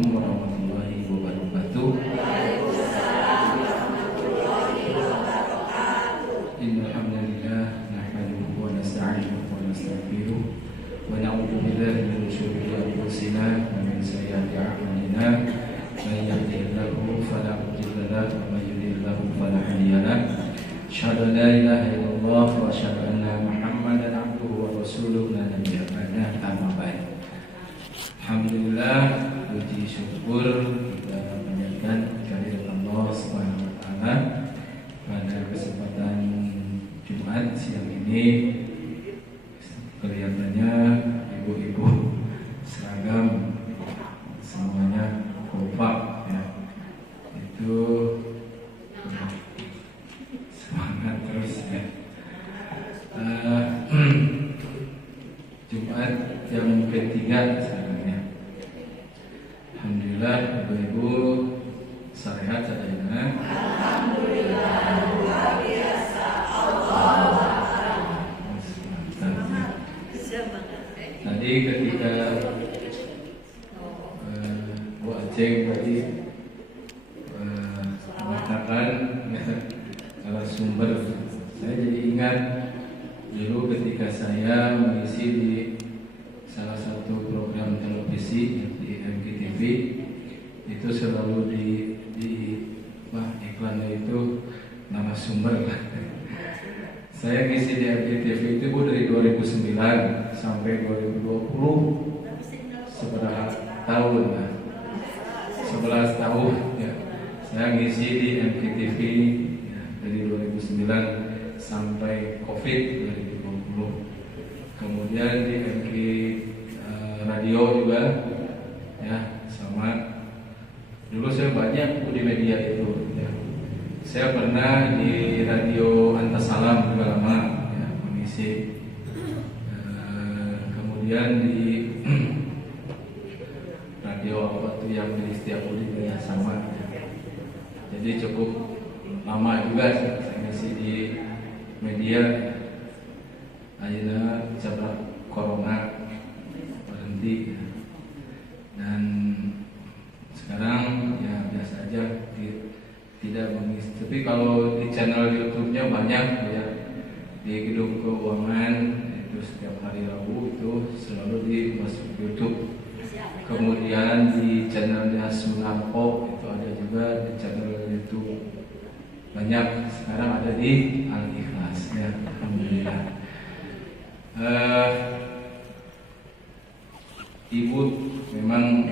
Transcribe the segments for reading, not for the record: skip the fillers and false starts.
Assalamualaikum warahmatullahi wabarakatuh. Innal hamdalillah nahmaduhu wa nasta'inuhu wa nastaghfiruh wa na'udzu billahi min shururi anfusina wa min sayyiati a'malina. May yahdihillahu fala mudilla lahu wa may yudlil fala hadiya lahu. Asyhadu an la ilaha illallah wa asyhadu anna Muhammadan abduhu wa rasuluhu la nabiyya ba'dahu. Amma ba'd. Alhamdulillah, puji syukur kita panjatkan kehadirat Allah Subhanahu wa taala pada kesempatan Jumat siang ini. Kelihatannya ibu-ibu seragam semuanya kompak ya. Itu semangat terus ya. Jumat yang ketiga sekarang ya. Alhamdulillah ibu-ibu sehat sadayana. Alhamdulillah luar biasa. Allah. Tadi ketika Bu Aceh tadi mengatakan kalau sumber, saya jadi ingat dulu ketika saya mengisi di salah satu program televisi di MKTV, itu selalu di iklannya itu nama sumber. Saya ngisi di MKTV itu dari 2009 sampai 2020, seberapa tahun lah, 11 tahun ya. Saya ngisi di MKTV ya, dari 2009 sampai COVID 2020. Kemudian di MK Radio juga ya, sama. Dulu saya banyak di media itu ya. Saya pernah di Radio Antasalam juga lama ya, mengisi. Kemudian di radio apa tuh yang di Setiabudi ya, sama ya. Jadi cukup lama juga saya ngisi di media. Akhirnya coba corona berhenti ya. Dan sekarang ya biasa aja, tidak mengisi. Tapi kalau di channel YouTube-nya banyak ya, di Gedung Keuangan itu setiap hari Rabu itu selalu di masuk YouTube. Kemudian di channelnya Sunarko itu ada juga di channel YouTube. Banyak sekarang ada di Al-Ikhlas ya, alhamdulillah. Ibu memang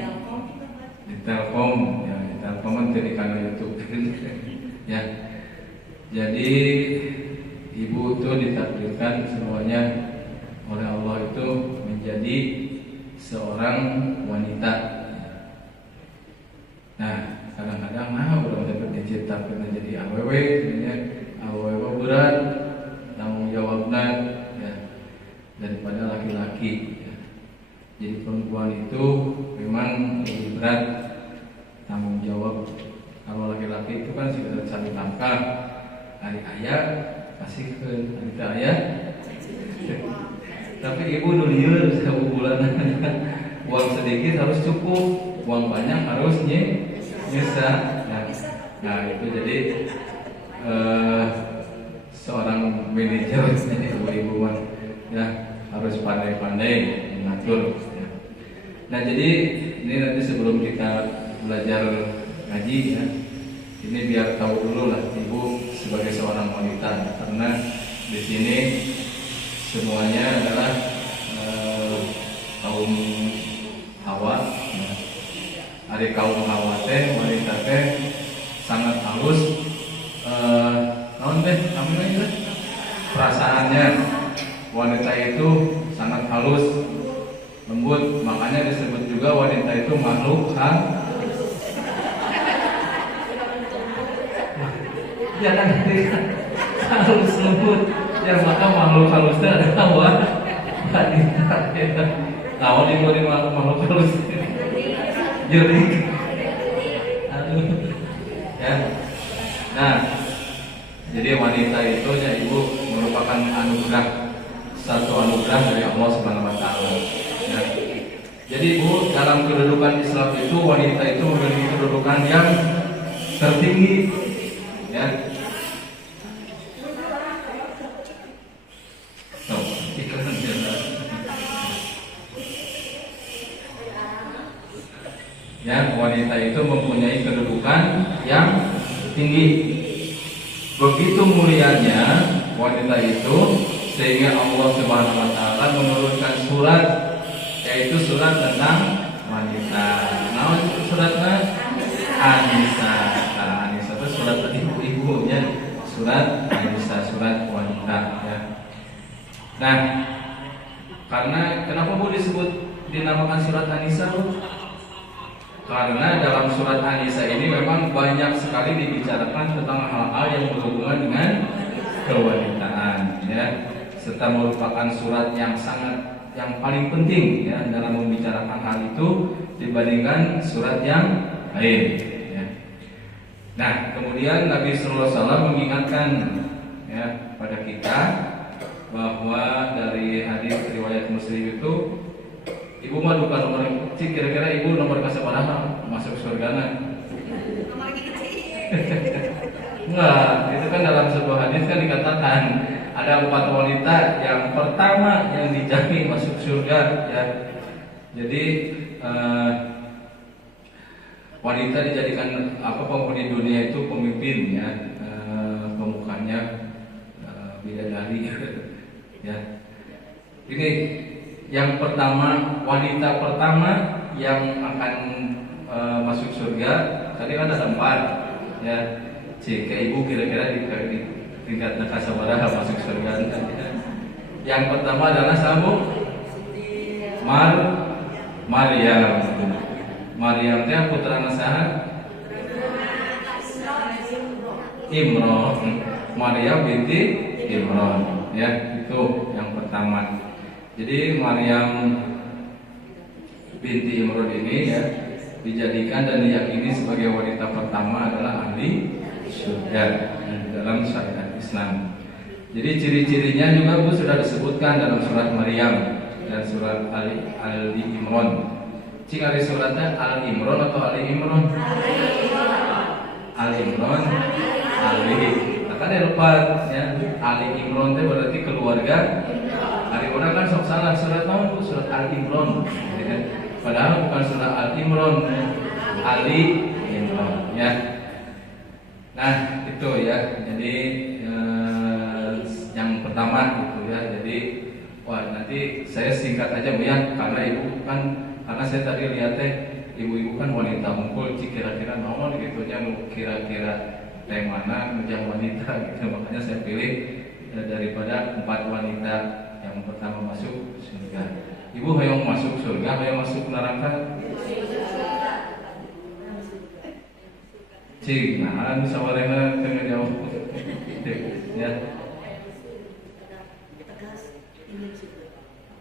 di Telkom ya, di Telkom jadi kanal YouTube ya. Jadi ibu itu ditakdirkan semuanya oleh Allah itu menjadi seorang wanita. Nah, kadang-kadang orang dapat diciptakan jadi aww, sebenarnya aww berat tanggung jawabnya ya, daripada laki-laki ya. Jadi perempuan itu memang lebih berat tanggung jawab. Kalau laki-laki itu kan sekedar cari nafkah, hari ayah kasih ke hari ayah. Tapi ibu nulieur setiap bulan uang sedikit harus cukup, uang banyak harus nyisa. Nah itu jadi seorang manajer ibu-ibu ya harus pandai-pandai mengatur. Nah jadi ini nanti sebelum kita belajar ngaji ya, ini biar tahu dulu lah ibu sebagai seorang wanita, karena di sini semuanya adalah kaum Hawa. Ya. Ada kaum Hawa teh wanita teh sangat halus. Naon teh namanya perasaannya, wanita itu sangat halus, lembut, makanya disebut juga wanita itu makhluk jangan halus lembut ya, maka makhluk halusnya adalah wanita. Nah, ini makhluk halus jadi ya. Nah, jadi wanita itu ya ibu merupakan anugerah, satu anugerah dari Allah Subhanahu wa taala. Ya. Jadi Bu, dalam kedudukan Islam itu wanita itu memiliki kedudukan yang tertinggi, ya. Tuh, iklan jelas. Ya, wanita itu mempunyai kedudukan yang tinggi. Begitu mulianya wanita itu sehingga Allah Subhanahu wa taala menurunkan surat, yaitu surat tentang wanita. Nah, suratnya An-Nisa. An-Nisa itu surat ibu-ibunya, surat An-Nisa, surat wanita, ya. Nah, karena kenapa Bu disebut dinamakan surat An-Nisa, Bu? Karena dalam surat An-Nisa ini memang banyak sekali dibicarakan tentang hal-hal yang berhubungan dengan kewanitaan, ya, serta merupakan surat yang paling penting, ya, dalam membicarakan hal itu dibandingkan surat yang lain, ya. Nah, kemudian Nabi Sallallahu Alaihi Wasallam mengingatkan, ya, pada kita bahwa dari hadis riwayat Muslim itu, ibu mah bukan nomor kecil, kira-kira ibu nomor kasabaraha masuk surga nggak? Nomor kecil. Enggak, itu kan dalam sebuah hadis kan dikatakan ada 4 wanita yang pertama yang dijamin masuk surga, ya. Jadi wanita dijadikan penghuni dunia itu pemimpin, ya, pemukanya bidadari, ya. Ini yang pertama, wanita pertama yang akan masuk surga tadi kan ada 4, ya. Jika ibu kira-kira di tingkat kasabaraha masuk surga, ya. Yang pertama adalah sabu Maryam. Maryam teh putra saha? Imron. Maryam binti Imron, ya, itu yang pertama. Jadi Maryam binti Imron ini, ya, dijadikan dan diyakini sebagai wanita pertama adalah ahli surga dalam syariat Islam. Jadi ciri-cirinya juga Bu sudah disebutkan dalam surat Maryam dan surat Ali Imron. Cik ari suratnya Ali Imron atau Ali Imron? Ali Imron. Ali. Kan Eropa, ya. Ali Imron itu berarti keluarga. Hari orang kan sok salah surat naon Bu? Surat Al Imron, ya. Padahal bukan surat Al Imron, ya. Ali Imron, ya. Nah, itu, ya. Jadi yang pertama gitu, ya. Jadi nanti saya singkat aja Bu, ya, karena saya tadi lihat ibu-ibu kan wanita ngumpul, kira-kira naon gitu nya, kira-kira mana menjadi wanita gitu. Makanya saya pilih daripada 4 wanita yang pertama masuk surga. Ibu hayang masuk surga, hayang masuk neraka? Cik, nah bisa warena tengah jauh. Ya.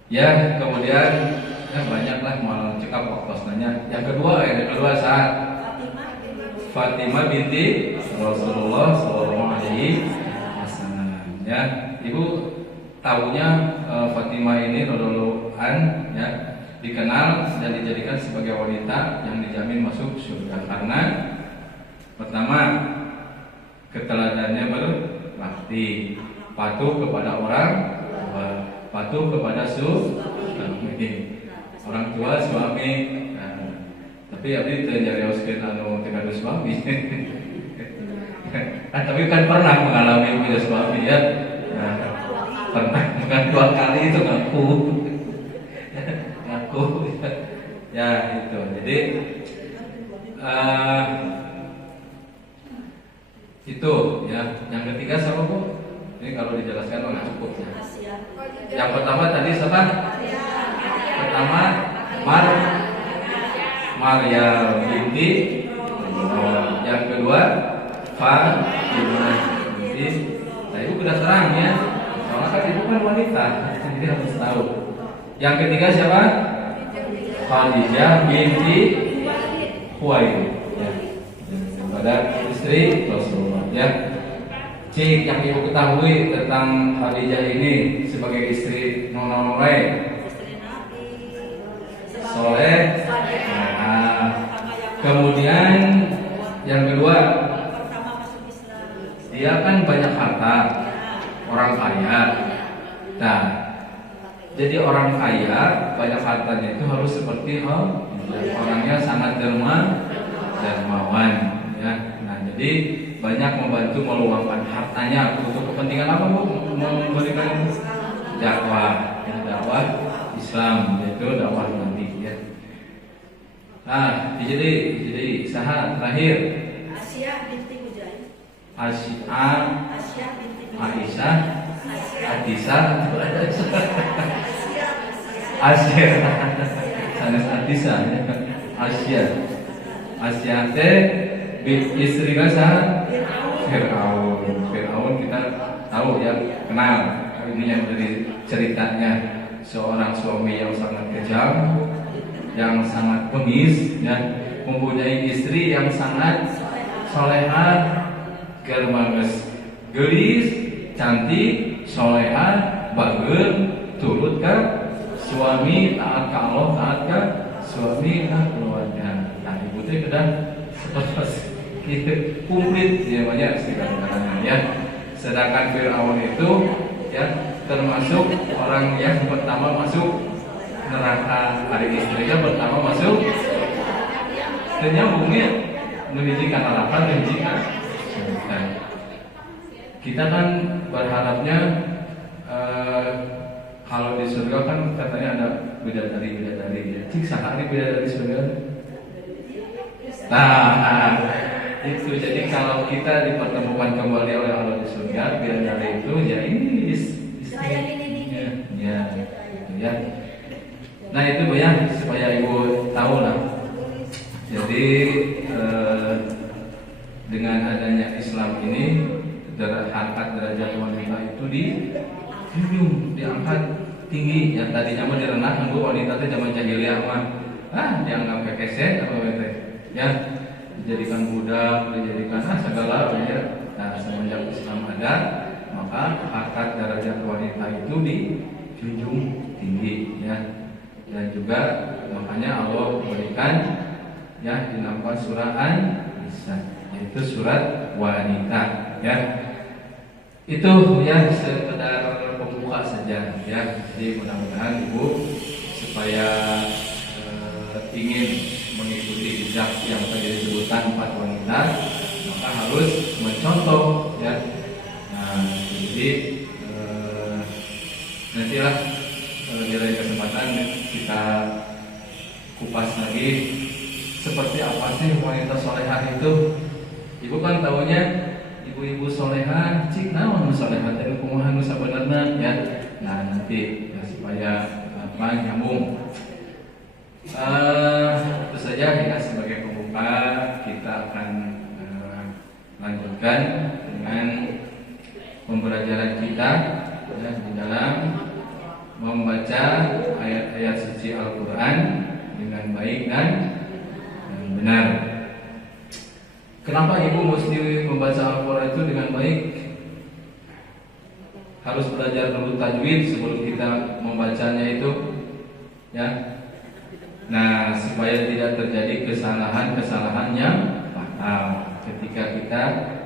Ya, kemudian banyaklah malah cekap waktu nanya. Yang kedua saat Fatimah binti Rasulullah Sallallahu Alaihi Wasallam. Ya, ibu tahunya Fatimah ini radhiyallahu an, ya, dikenal dan dijadikan sebagai wanita yang dijamin masuk surga karena pertama keteladannya berbakti, patuh kepada orang tua, patuh kepada orang tua suami. Tapi abdi teu nyarioskeun anu teu kadu suami. Tapi kan pernah mengalami punya suami, ya. Pernah bukan 2 kali itu ngaku. Ya itu. Jadi itu, ya. Yang ketiga siapa Bu? Ini kalau dijelaskan cukup, ya. Yang pertama tadi siapa? Pertama Maryam binti. Yang kedua Fatimah binti. Nah, ibu sudah terang, ya. Soalnya kan ibu kan wanita, jadi harus tahu. Yang ketiga siapa? Khadijah binti Khuwailid, ya. Pada istri Rasulullah, ya. Cik yang ibu ketahui tentang Khadijah ini sebagai istri non-non soleh. Nah, kemudian yang kedua, dia kan banyak harta, orang kaya. Nah, jadi orang kaya banyak hartanya itu harus seperti orangnya sangat dermawan, ya. Nah, jadi banyak membantu meluangkan hartanya untuk kepentingan apa, Bu? Memberikan dakwah Islam, yaitu dakwah Nabi, ya. Nah, jadi saha terakhir Asia binti Mujahid. Aisyah, Adisa, Asia, sanes Adisa, Asia teh istri saha? Fir'aun kita tahu ya, kenal. Ini yang dari ceritanya seorang suami yang sangat kejam, yang sangat bengis, ya, mempunyai istri yang sangat solehah, germages, gelis, cantik, solehah, bagus, turut ke suami, taat ke Allah, taat ke suami, taat keluarga. Nah, ibu teh kedah seperti kita komplit namanya sekarang ya. Sedangkan Fir'aun itu ya termasuk orang yang pertama masuk neraka, adik istrinya pertama masuk. Ternyambungnya menuju ke neraka, menuju ke surga. Kita kan berharapnya kalau di surga kan katanya ada bidadari ya. Cik sehari bidadari surga. Nah, itu jadi kalau kita dipertemukan kembali oleh Allah di surga, bidadari itu ya ini ya. Nah itu Bu ya, supaya Ibu tahu lah. Jadi dengan adanya Islam ini, harkat derajat wanita itu dijunjung, diangkat tinggi. Yang tadinya mah direndahkan Bu, wanita itu zaman jahiliyah mah dianggap kekeset apa gitu ya, dijadikan budak, dijadikan segala ya. Nah semenjak Islam ada, maka harkat derajat wanita itu dijunjung tinggi ya. Dan juga makanya Allah berikan ya dinamakan surah An-Nisa, yaitu surat wanita ya. Itu ya sekedar pembuka saja ya. Jadi mudah-mudahan Ibu supaya ingin mengikuti jejak yang tadi disebutkan 4 wanita, maka harus mencontoh ya. Nah, jadi nantilah di lain kesempatan kita kupas lagi seperti apa sih wanita solehah itu. Ibu kan tahunya ibu-ibu solehah, cik naon solehah teh kumaha nu sabenerna ya. Nah nanti ya, supaya nyambung. Itu saja ya sebagai pembuka. Kita akan lanjutkan dengan pembelajaran kita ya, di dalam membaca ayat-ayat suci Al-Quran dengan baik dan benar. Kenapa Ibu mesti membaca Al-Quran itu dengan baik? Harus belajar dulu tajwid sebelum kita membacanya itu ya. Nah, supaya tidak terjadi kesalahan-kesalahan yang fatal ketika kita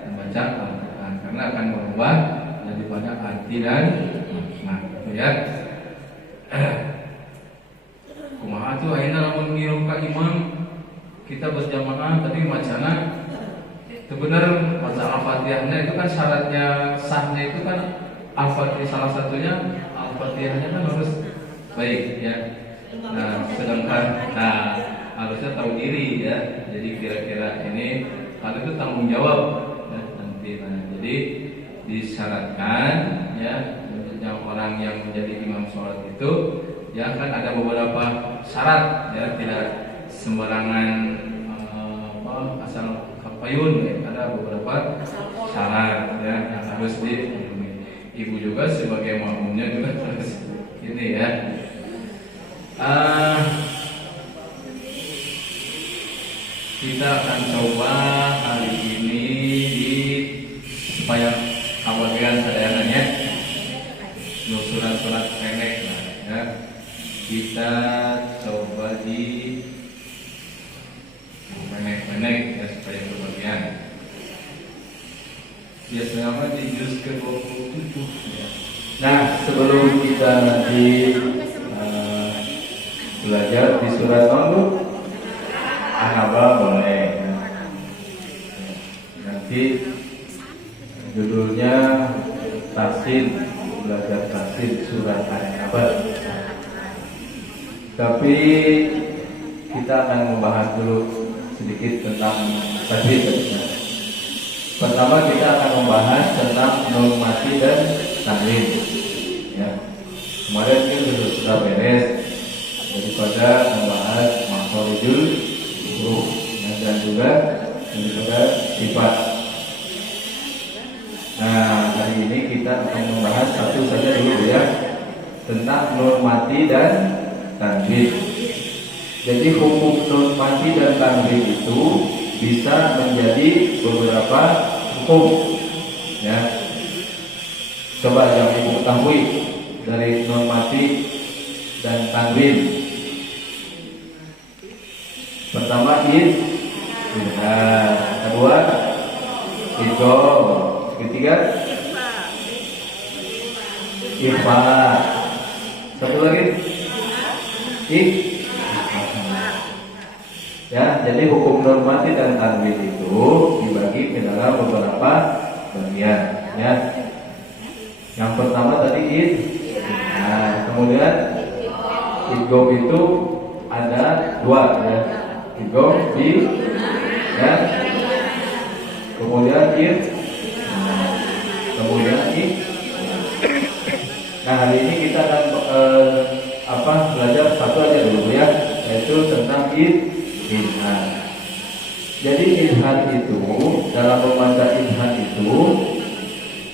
membaca Al-Quran, karena akan merubah daripada arti dan makna ya. Kumaha tuh ayeuna lamun ngirum ka imam kita berjamaah tapi macana itu benar baca Al-Fatihahnya itu kan syaratnya sahnya itu kan Al-Fatihah, salah satunya Al-Fatihahnya kan harus baik ya. Nah, sedangkan harusnya tahu diri ya. Jadi kira-kira ini hal itu tanggung jawab ya, nanti. Nah, jadi disyaratkan ya orang yang menjadi imam sholat itu ya kan ada beberapa syarat ya, tidak sembarangan asal kapayun ya. Ada beberapa syarat ya yang harus dipenuhi. Ibu juga sebagai makmumnya juga harus ini ya. Kita akan coba hari ini supaya kabagian sadayangannya surat-surat pendek ya. Kita coba di menek-menek ya supaya kebagian. Biasanya apa di juz ke-27 ya. Nah, sebelum kita nanti belajar di surat nomor An-Naba boleh ya. Nanti judulnya tafsir, belajar tafsir surat An-Naba. Tapi kita akan membahas dulu sedikit tentang tajwid. Pertama kita akan membahas tentang nun mati dan tanwin. Ya. Kemarin kita sudah beres daripada membahas makhorijul huruf dan juga daripada sifat. Nah, hari ini kita akan membahas satu saja dulu ya, tentang nun mati dan tanwin. Jadi hukum nun mati dan tanwin itu bisa menjadi beberapa hukum ya. Coba yang ibu ketahui dari nun mati dan tanwin. Pertama idgham, kedua idgham, ketiga ikhfa, satu lagi ya. Jadi hukum nun mati dan tanwin itu dibagi ke dalam beberapa bagian ya. Yang pertama tadi nah, kemudian idgham itu ada dua ya. Idgham di ya. Kemudian kemudian Nah, hari ini kita akan belajar satu aja dulu ya, yaitu tentang idgham. Jadi idgham itu dalam membaca idgham itu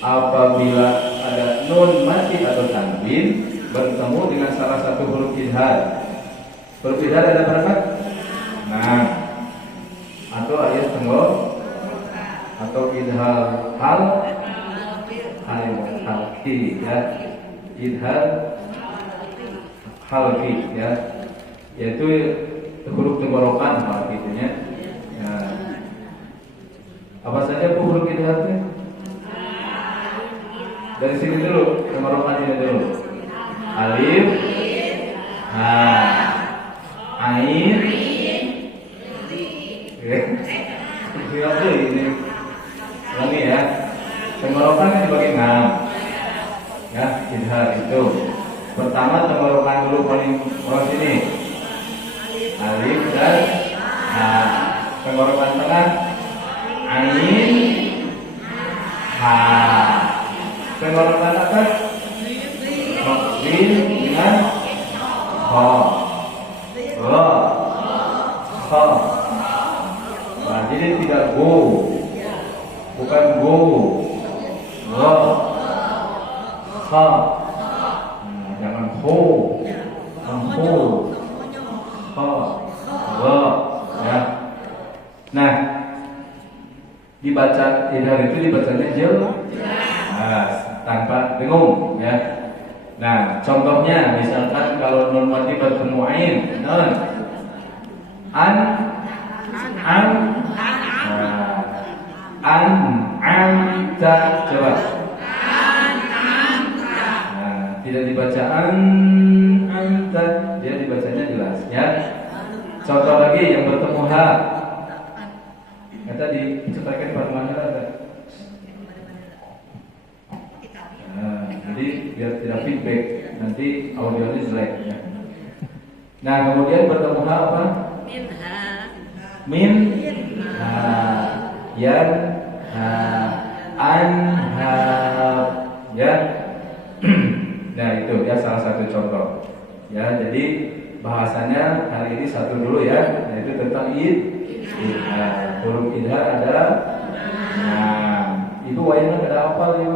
apabila ada nun mati atau tanwin bertemu dengan salah satu huruf idgham. Huruf idgham ada berapa? Nah, atau ayat tenggol atau idgham halqi ya. Idgham halqi ya, yaitu huruf tenggorokan halqinya. Nah, apa saja huruf idghamnya? Dari sini dulu, tenggorokan ini dulu. Alif, ha, ain, siapa ini? Lagi ya. Tenggorokan ini dibagi 6. Ya, idgham itu. Pertama tenggorokan dulu paling bawah sini. Alif dan ha. Tenggorokan tengah ain, ha. Tenggorokan atas bin dengan ha. Ra. Ha. Nah, jadi tidak go. Bukan go. Ra. Ha. Nah, jangan ho. Ho. Ha. Ra. Ya. Nah, dibaca idgham itu dibacanya jelas, tanpa dengung ya. Nah, contohnya misalkan kalau nun mati bertemu ain, nun an ta, coba nah, tidak dibaca ta, dia dibacanya jelas ya. Contoh lagi yang bertemu ha, kata dicetakkan farmanya ada. Nah, jadi biar tidak feedback nanti audionya jelek ya. Nah, kemudian bertemu ha apa? Min ha, yan ha, an ha ya. Nah, itu ya salah satu contoh ya. Jadi bahasanya hari ini satu dulu ya, yaitu tentang idgham. Huruf idgham ada. Nah, itu wayangnya ada apa ya?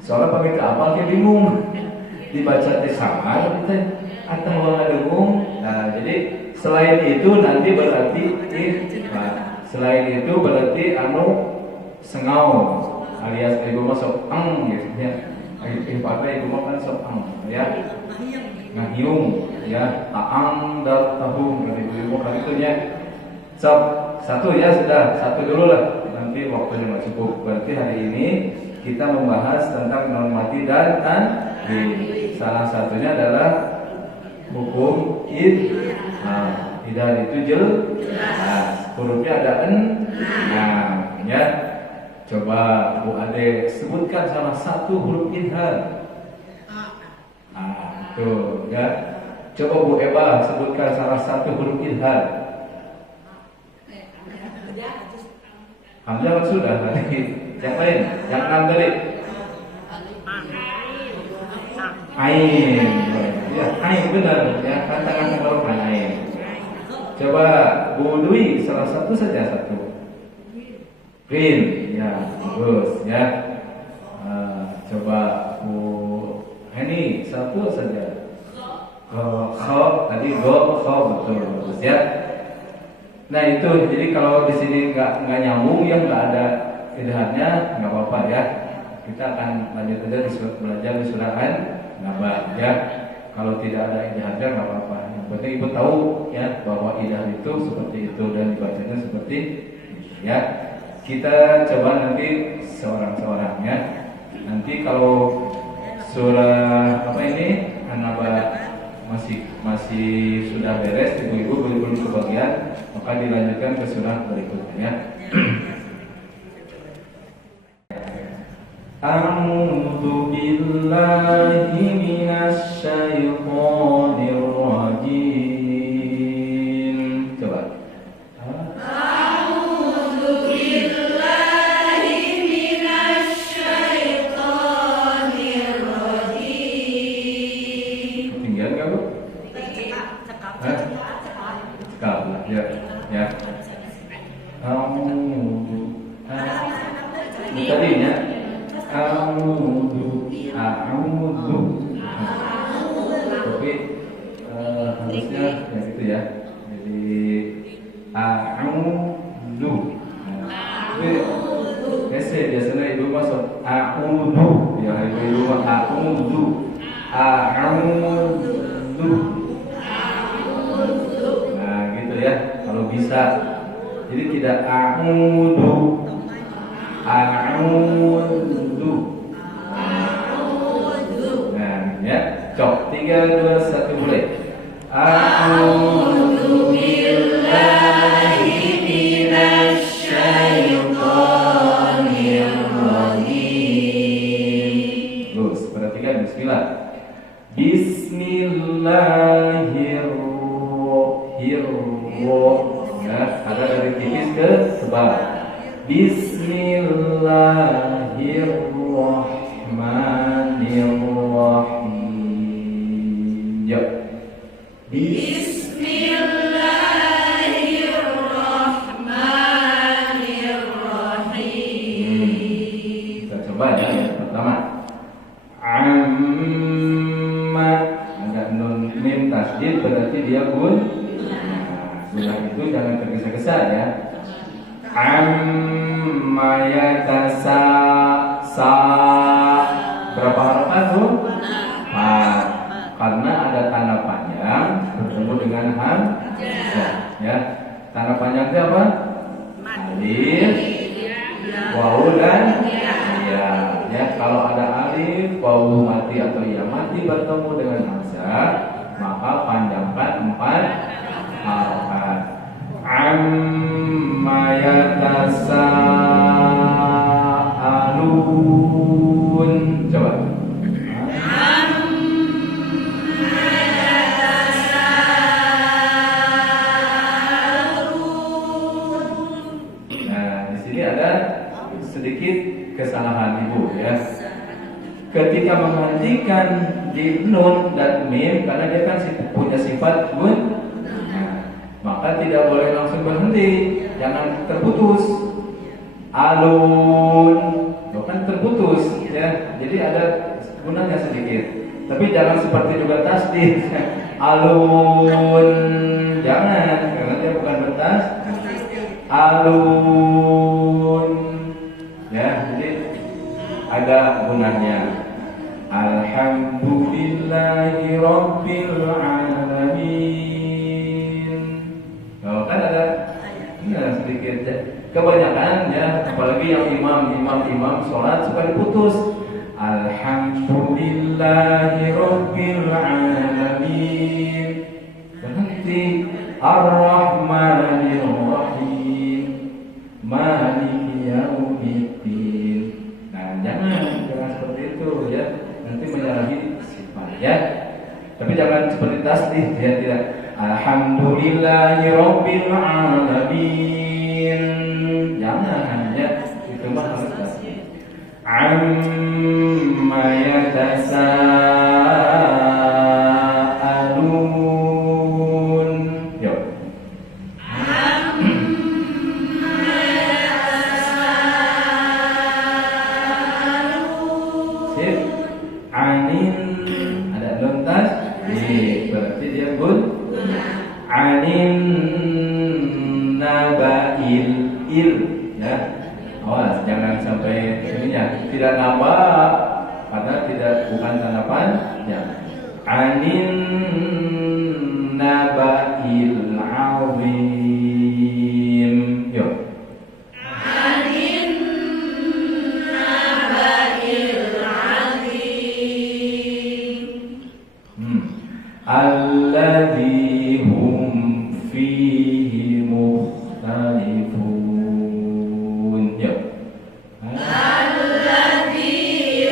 Soalnya pakai keapal kayak bingung. Dibaca teh sama gitu atau ada bingung. Nah, jadi selain itu nanti berarti idgham. Selain itu berarti sengau alias ibu masuk gitu ya. Ibu pakai ibu makan sok ya. ngahiung ya, taang dar tahung dari ibu kali itu ya. Sob, satu ya sudah, satu dulu lah. Nanti waktunya nggak cukup. Berarti hari ini kita membahas tentang normati dan tanwin. Salah satunya adalah hukum idhar itu jelas. Hurufnya ada en. Nah, ya. Coba Bu Ade sebutkan salah satu huruf idhar. Tuh, ya. Coba Bu Eba sebutkan salah satu huruf idhar. Hamzah sudah tadi. Yang lain, yang 6 tadi. Ain. Ya, ain benar. Ya, katakan huruf ain. Coba Bu Dwi salah satu saja satu. Rin, ya, bagus ya. Coba Bu Heni satu saja. Kho tadi go betul bagus ya. Nah itu jadi kalau di sini nggak nyambung ya nggak ada idharnya nggak apa-apa ya. Kita akan lanjut aja belajar di surah An-Naba ya. Kalau tidak ada idharnya nggak apa-apa. Yang penting ibu tahu ya bahwa idhar itu seperti itu dan dibacanya seperti itu ya. Kita coba nanti seorang-seorang ya. Nanti kalau surah apa ini An-Naba masih sudah beres, ibu-ibu belum kebagian, maka dilanjutkan ke surah berikutnya ya. A'udzu billahi minasy syaithanir rajim. Coba. A'udzu billahi minasy syaithanir rajim. Tinggal enggak, Bu? Cekap lah ya. Ya. Tadinya a'udzu tapi harusnya ya gitu ya. Jadi a'udzu. Tapi biasanya ibu masuk a'udzu ya, ibu a'udzu. Nah gitu ya kalau bisa. Jadi tidak a'udzu. Nah ya, cok 3, 2, 1 mulai. A'udzu billahi minasy syaithanir rajim. Terus perhatikan bismillah. Bismillahirrahmanirrahim. Ya, ada dari tipis ke tebal. Bismillahirrahmanirrahim. Ya. Bismillahirrahmanirrahim. Kita coba ya yang pertama. Amma ada nun mim tasdid berarti dia gun. Sudah itu jangan tergesa-gesa ya. Amma yatasa sa berapa harapan tuh? 4. Karena ada tanda panjang bertemu dengan hamzah ya. Tanda panjang itu apa? Alif, wawu dan ya. Ya, kalau ada alif, wawu mati atau ya mati bertemu dengan hamzah, maka panjangkan 4 harapan. Amma yatasaalun. Coba. Amma yatasaalun. Nah, di sini ada sedikit kesalahan ibu ya. Ketika menghentikan di nun dan mim karena dia kan punya sifat gun. Maka tidak boleh langsung berhenti, jangan terputus. Alun, kan terputus, ya. Jadi ada gunanya sedikit. Tapi jangan seperti juga tasdid. Alun, jangan, karena dia bukan bertas. Alun, ya. Jadi ada gunanya. Alhamdulillahi Rabbil Nah, sedikit ya. Kebanyakan ya, apalagi yang imam sholat suka diputus. Alhamdulillahi Rabbil Alamin. Berhenti. Ar-Rahmanir Rahim. Maliki Yaumiddin. Nah, jangan seperti itu ya. Nanti menyalahi sifat ya. Tapi jangan seperti tasbih ya, tidak. Alhamdulillahi Rabbil Alamin. Jangan hanya itu mah harus tasbih. Amma yatasaalun. Yuk. Sip. Anin ada lontas. Berarti dia gul. Anin nabail il ya. Awas jangan sampai ininya tidak naba padahal tidak bukan tanda panjang. Anin nabail azim. Yuk. Anin nabail azim. Alladzi hum fihi mukhtalifun. Yuk. Alladzi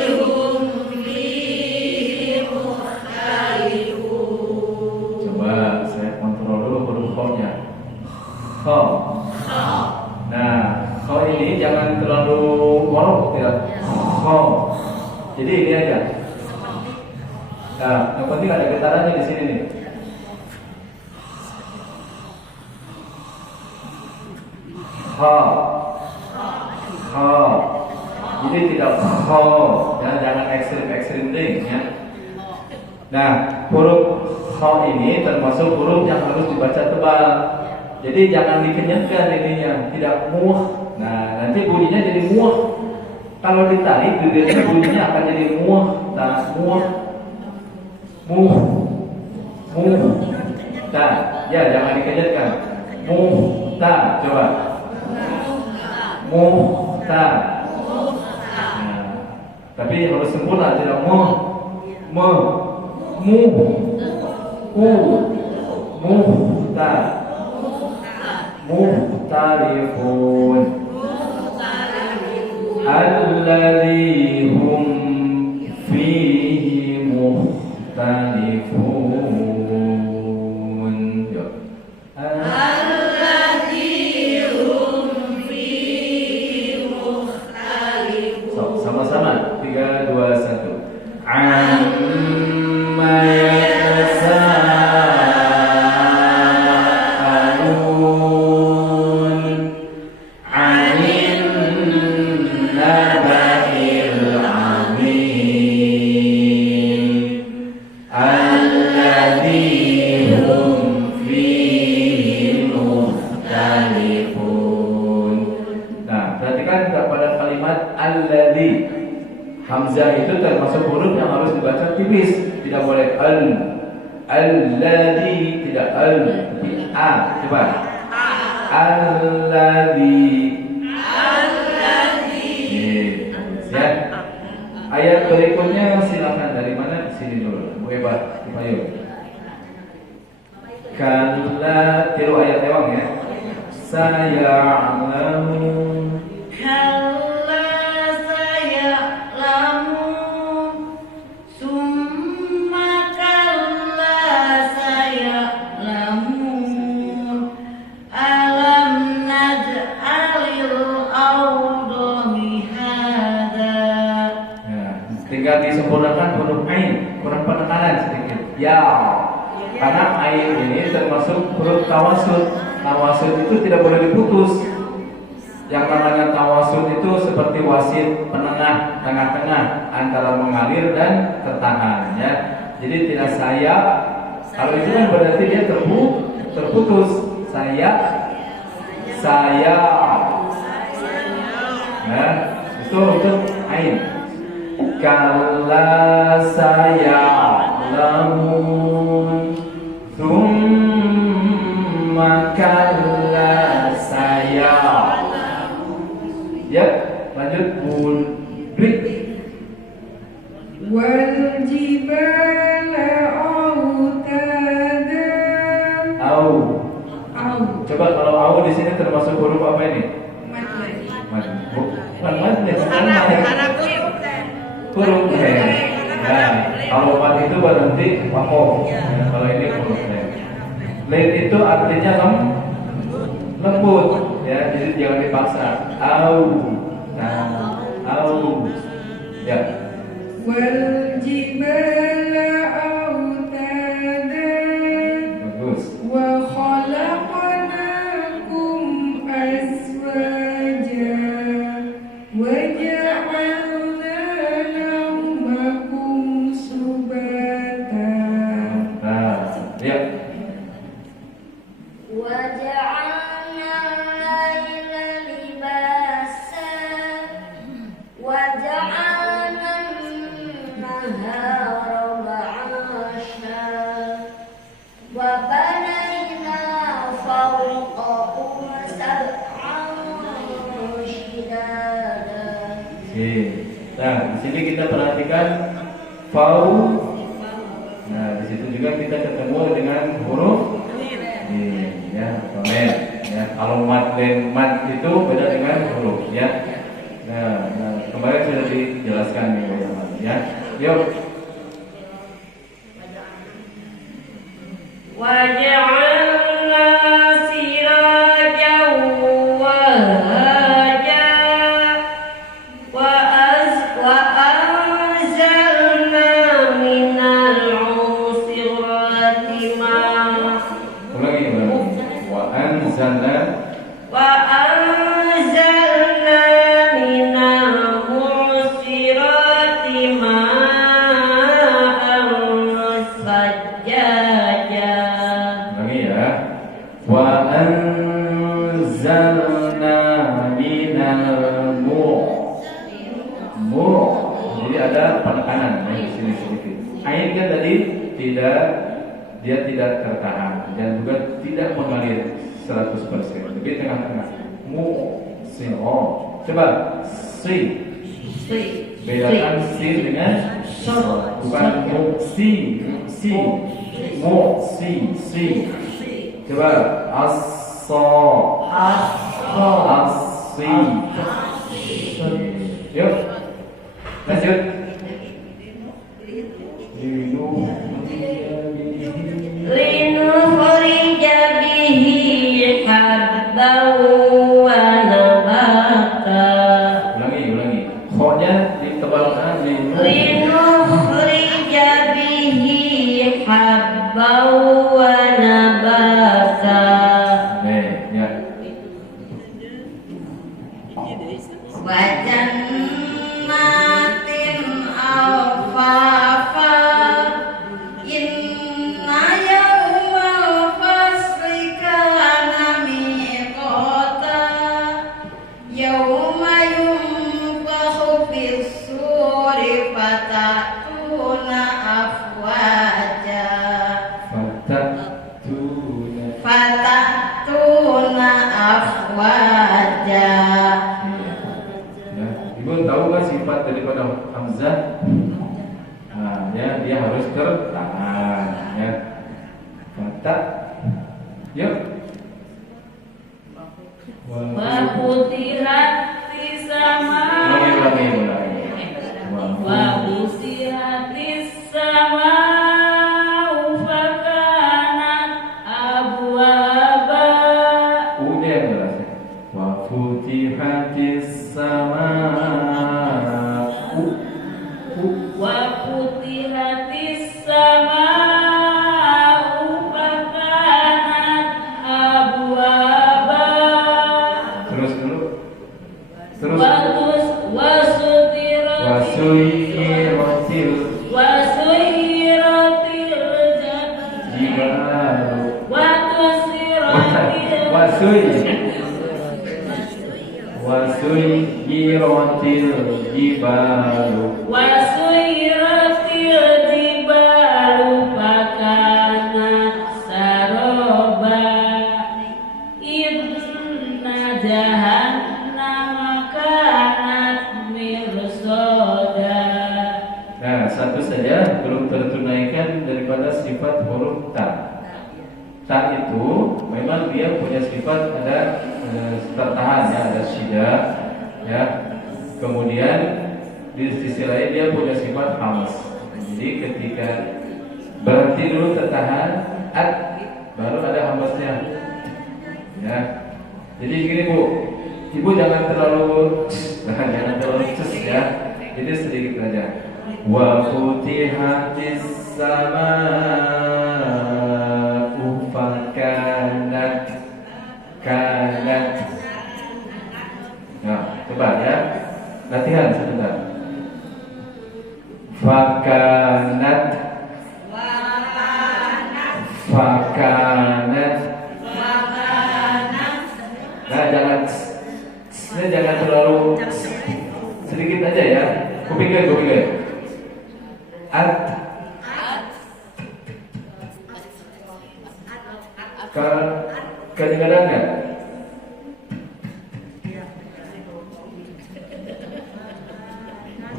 hum fihi mukhtalifun. Coba saya kontrol dulu huruf kha-nya. Kha. Nah, kha ini jangan terlalu walau tidak. Kha. Jadi ini aja. Nah, yang penting ada getarannya di sini nih. Ha. Ha. Jadi tidak ha. Jangan ekstrim thing ya. Nah, huruf ha ini termasuk huruf yang harus dibaca tebal. Jadi jangan dikenyangkan ininya, tidak muh. Nah, nanti bunyinya jadi muh. Kalau ditarik bibirnya bunyinya akan jadi muh. Nah, muh. Ta, ya jangan dikenyatkan. Ta, coba. Ta. Nah, tapi harus sempurna, tidak ta. Mukhtalifun. Alladzi hum fihi mukhtalifun. Alladzi hum fihi mukhtalifun. Sama-sama 3, 2, 1. Amma yatasaalun 'anil naba'il 'azim. Alladzi hum fihi mukhtalifun. Nah, perhatikan pada kalimat alladzi. Hamzah itu termasuk huruf yang harus dibaca tipis, tidak boleh alladzi, tidak tapi a. Coba. Alladzi. Ya. Ayat berikutnya silakan dari mana? Sini dulu. Bu Eba, ayo. Kalla, tiru ayat ewang ya. Saya'lamu. Kalla saya'lamun. Summa kalla saya'lamun. Alam naj'alil arda mihada. Ya, tinggal disempurnakan huruf ain, kurang penekanan sedikit. Ya. Karena ain ini termasuk huruf tawasud. Tawasud itu tidak boleh diputus. Yang namanya tawasud itu seperti wasit, penengah, tengah-tengah antara mengalir dan tertahan ya. Jadi tidak saya. Kalau itu kan berarti dia terputus. Saya. Nah, itu untuk ain. Kalla saya'lamun. Thumma kalla saya'lamun. Fau di sini termasuk huruf apa ini? Mad. Bukan mad ya, huruf he. Nah, kalau mad itu berarti wakof. Ya, kalau ini huruf he. Lin itu artinya lembut. Ya, jadi jangan dipaksa. Au. Nah, au. Ya. Wal jibala autada Bagus. wa khalaqnakum azwaja wa ja'alna nawmakum subata. Nah, ya. وجعلنا الليل لباسا وجعلنا النهار معاشا وبنينا فوقكم سبعا شدادا. Oke. Nah, di sini kita perhatikan fau. Nah, di situ juga kita ketemu dengan huruf ya, komen. Ya, kalau mat dan mat itu beda dengan huruf ya. Nah, kemarin sudah dijelaskan nih teman-teman ya. Yuk. وجعلنا سراجا وهاجا وأنزلنا من المعصرات ماء Ulangi. Wa anzalna وأنزلنا من المعصرات ماء ثجاجا. Ulangi ya. Wa anzalna minal mu. Jadi ada penekanan ya, di sini sedikit. Ain kan tadi dia tidak tertahan dan juga tidak mengalir 100%. Jadi tengah-tengah. Mu si oh. Coba si. Bedakan si dengan bukan mu si. Mu si. Coba as-so. As-si. Yuk. Lanjut. لنخرج به حبا ونباتا. Ulangi. Kho-nya ditebalkan لنخرج به حبا ونباتا. ya. وجنات ألفافا إن يوم الفصل كان ميقاتا يوم ينفخ في الصور فتأتون أفواجا فتأتون أفواجا. Ya. Ibu tahu nggak sifat daripada hamzah? Nah, dia harus tertahan ya. Kata yuk. وفتحت السماء وفتحت السماء فكانت أبوابا. Udah yang jelas ya. Wa futihatis sama. وفتحت السماء فكانت أبوابا. Terus dulu. Terus. وسيرت Wasuyiratil jibalu. Wasuyiratil jibalu. وسيرت الجبال فكانت سرابا إن جهنم كانت مرصادا. Nah, satu saja belum tertunaikan daripada sifat huruf ta. Ta itu memang dia punya sifat ada tertahan ya, ada syida ya. Kemudian di sisi lain dia punya sifat hams. Jadi ketika berhenti dulu tertahan, baru ada hamsnya ya. Jadi gini Bu, Ibu jangan terlalu jangan terlalu ya. Jadi sedikit aja. Wa futihatis sama'u fakanat kanat. Nah, coba ya. Latihan sebentar. Fakanat fakanat. Nah, jangan terlalu sedikit aja ya. Kupikir. Kedengaran nggak?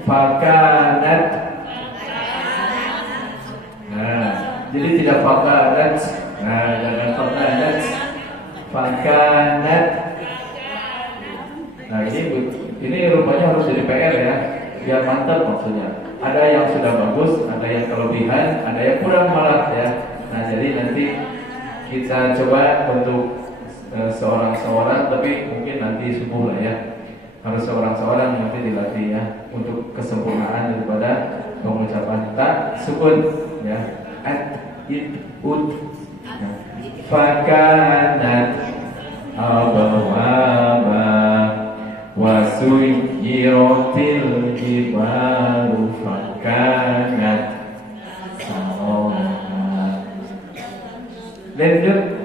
Fakanat. Nah, jadi tidak fakanat. Nah, jangan fakanat. Fakanat. Nah, ini rupanya harus jadi PR ya, biar mantap maksudnya. Ada yang sudah bagus, ada yang kelebihan, ada yang kurang malah ya. Nah, jadi nanti kita coba untuk seorang-seorang, tapi mungkin nanti subuh lah ya. Harus seorang-seorang nanti dilatih ya, untuk kesempurnaan daripada pengucapan tak sukun ya. Fakanat abawaba wasuyiratil jibalu fakanat saroma. Lanjut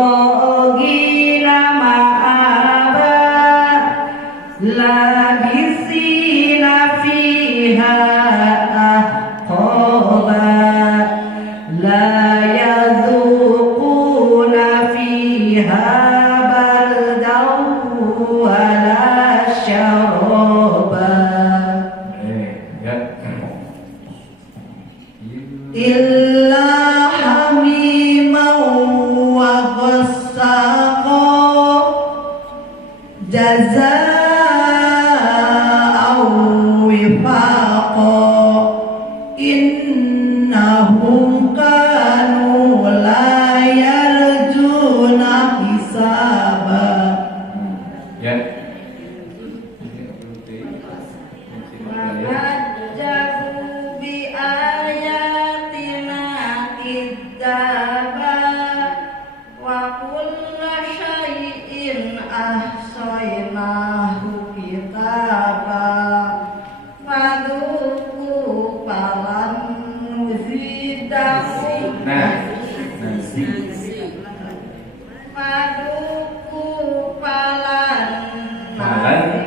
Liltogina ma'aba labisina fiha ahqaba la yadhuquna fiha baldaw wala syaraba. Illa hamiman wa ghassaqa jazaa'an wifaqa innahum kanu la yarjuna hisaba. Ya.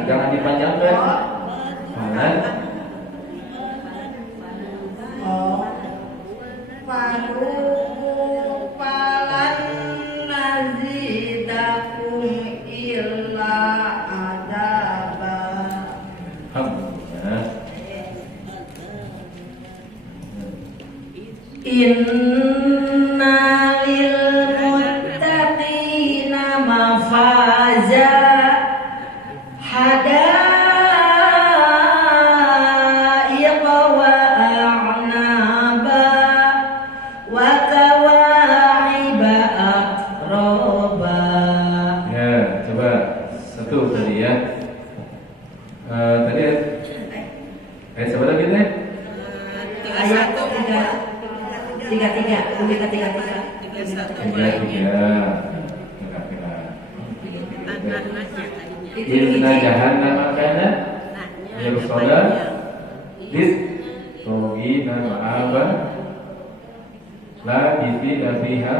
Jangan dipanjangkan. Falan. Falan nazidakum illa adaba. Inna lil muttaqina mafaza hadaiqa wa a'naba wa kawa'iba atroba. Ya, coba satu tadi ya. Tadi coba lagi deh. Ayat tiga. Inna jahannama kana mirsada lis togina ma'aba la bifi fiha.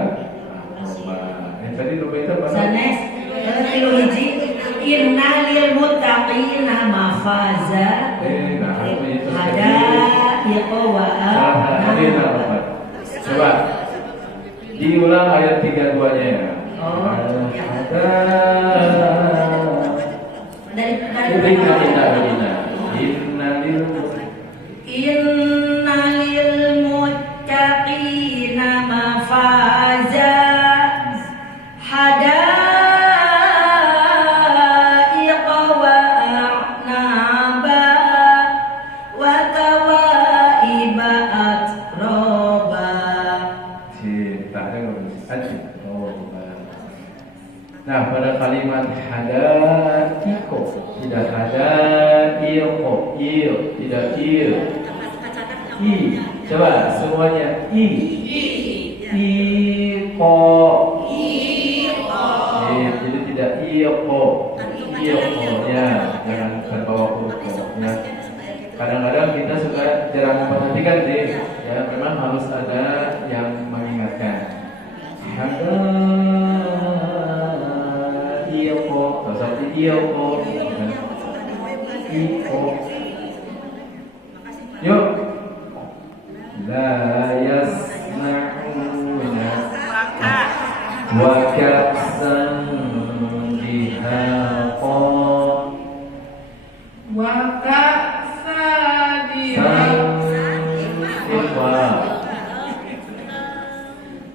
Yang tadi lupa itu apa? Sanes kilo hiji inna lil muttaqina mafaza ada iqwa. Coba diulang ayat 32-nya ya. Innalil muttaqina mafaza saroba. Nah, pada kalimat hadaiko tidak hadaiko, tidak i. Coba semuanya i. Iko. Jadi tidak iko ya, jangan terbawa huruf ya. Kadang-kadang kita suka jarang memperhatikan deh, ya memang harus ada yang mengingatkan. Ada iko, seperti iko, Yuk. La yasma'una wa ka'san dihaqa wa ka'sadiha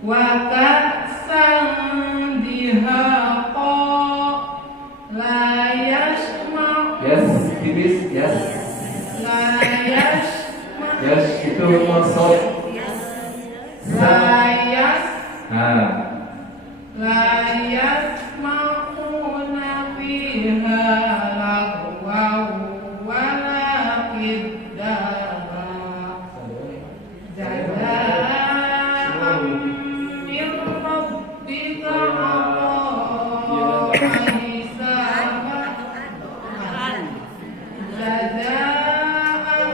wa ka'san dihaqa la yasma' yes, tipis, yes, la yasma' yes, itu maksud la yas nah, la yasma'una fiha lagwaw wala kiddaba jazaa'an min rabbika 'ata'an hisaba jazaa'an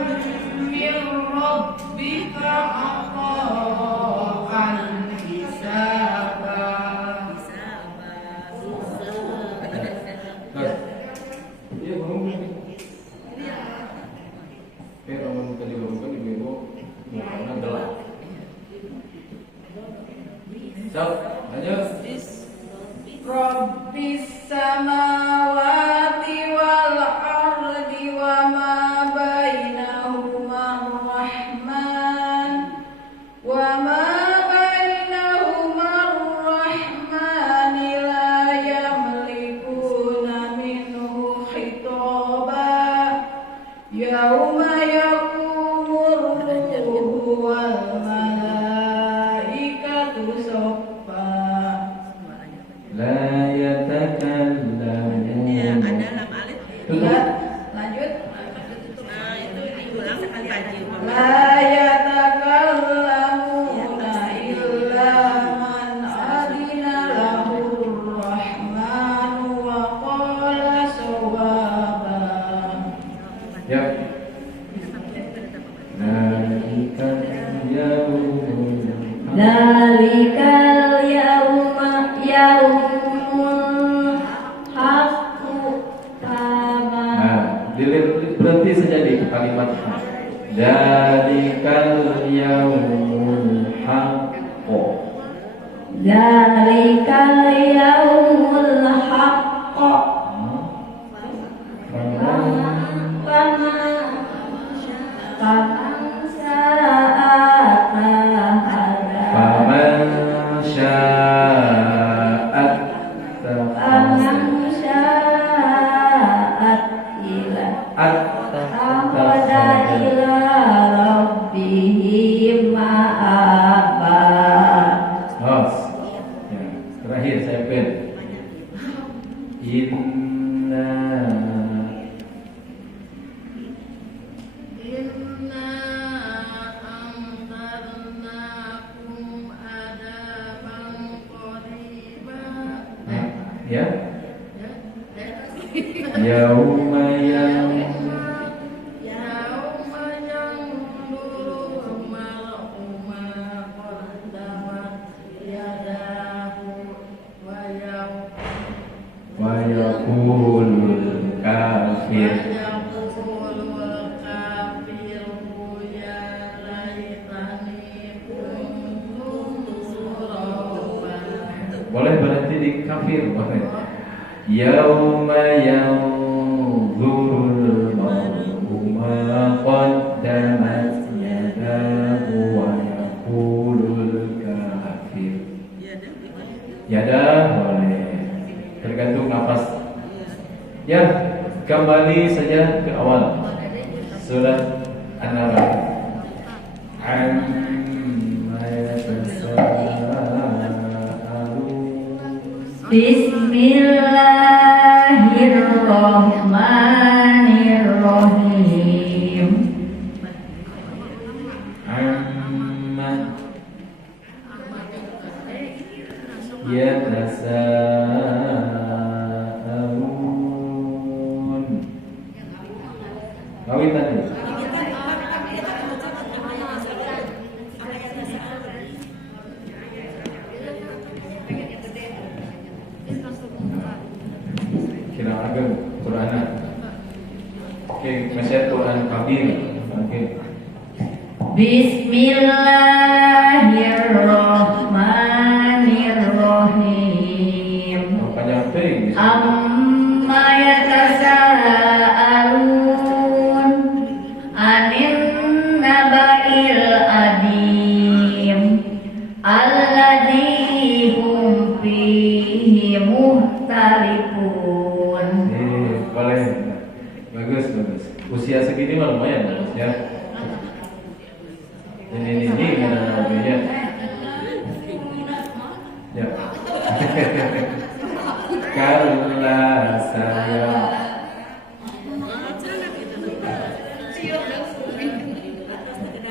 min rabbika 'ata'an hisaba. Iya, ngomong. Pero namun tadi ngomongkan ibu-ibu mukanya gelap. So, lanjut. Rabbis samawati wal ardi wa ma bainahuma ar-rahman wa ma bainahuma ar-rahman la yamlikuna minhu khitaba yauma yaqumur ruhu wal malaikatu saffa. la yatakallamun. Tutup. Lanjut. Diulang sekali aja. La yatakallamuna illa man adina lahur rahmanu wa qala sawaba. Ya. Zalikal yaumul Dalikal yaumul haqqu tama. Nah, berhenti saja di kalimat ha. Zalikal yaumul haqqo. Dalikal yaumul haqqu faman Faman sya'at akhada ila rabbihi ma'aba. Hos. Ya, terakhir saya pen. Inna Inna anzarnakum adaban qariba. ya. Yauma yang Yauma yanzuru mar'u ma qaddamat yadahu wa yaqulul kafir yaqulul kafiru ya laitani kuntu turaba. boleh berhenti di kafir boleh. Yauma yanzurul mar'u ma qaddamat yadahu wa yaqulul kafir. Yada boleh, tergantung nafas. Ya, kembali saja ke awal surat An-Nahl. Amma yatasaalun Bismillahirrahmanirrahim. Amma yatasaalun. Kawin tadi. Kira agak Quran. Oke, masih Quran kabir. Oke. Bismillahirrahmanirrahim. Panjang teh. Amma yatasaalun anin naba'il adim alladzi hum fihi muhtalifun. Boleh. Bagus, bagus. Usia segini mah lumayan bagus ya. Ini mana namanya? Ya. Karena saya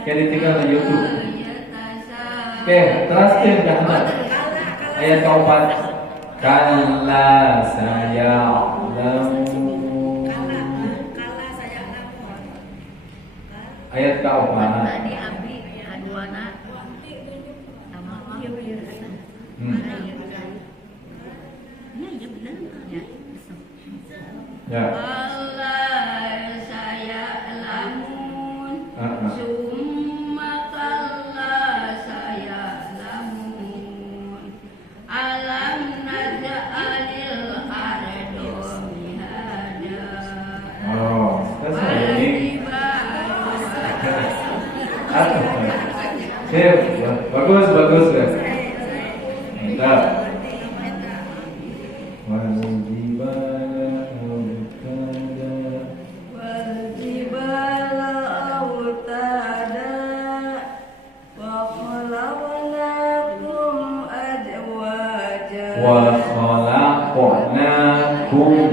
kayak ditinggal di YouTube. Oke, terakhir jangan. Ayat keempat. Kalla saya ayat keempat. Ya. Allah saya'lamun Ah. summa kalla saya'lamun alam naj'alil arda mihada Oh, selesai ini. Sip, bagus, bagus ya. Mantap. Wal-jibala autada wa khalaqnakum azwaja Wa khalaqnakum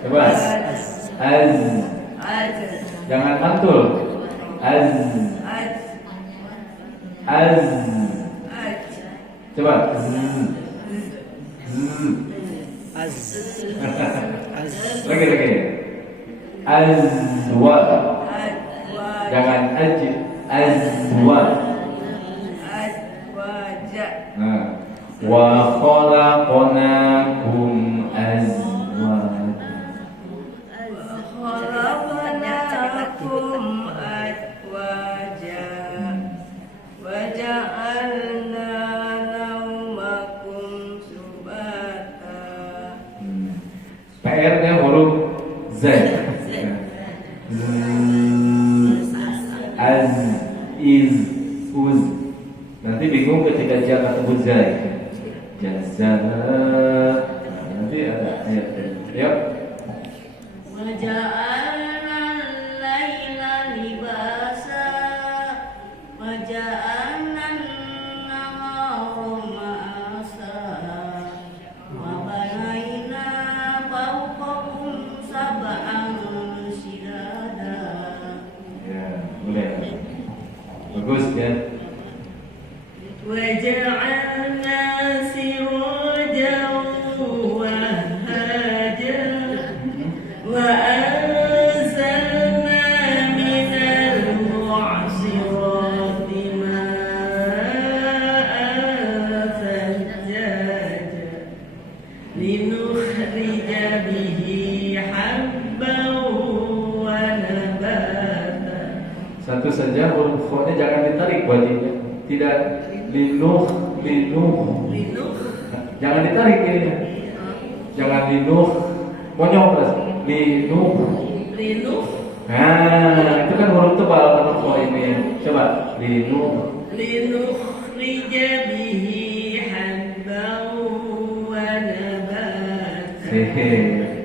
Coba jangan mantul. Coba lagi azwa, jangan azwa. Nah, wa khalaqnakum azwaja. PR-nya huruf Z. Az, iz, uz. Nanti bingung ketika dia ketemu zai. Jaza. Nanti ada ayat. Yuk. Waja'alna al-laila libasa waja'alna an-nahara ma'asa wa banayna fawqakum sab'an shidada. Ya, boleh. Bagus ya. Waja'alna sirajan wahaja wa anzalna minal mu'sirati ma'an thajjaja linukhrija bihi habban wa nabata. Satu saja huruf F-nya jangan ditarik berarti. Tidak linuh. Jangan ditarik ini. Jangan linuh. Konyol terus. Linuh. Nah, itu kan huruf tebal kalau F ini. Coba linuh. Linukhrija bihi habban wa nabata.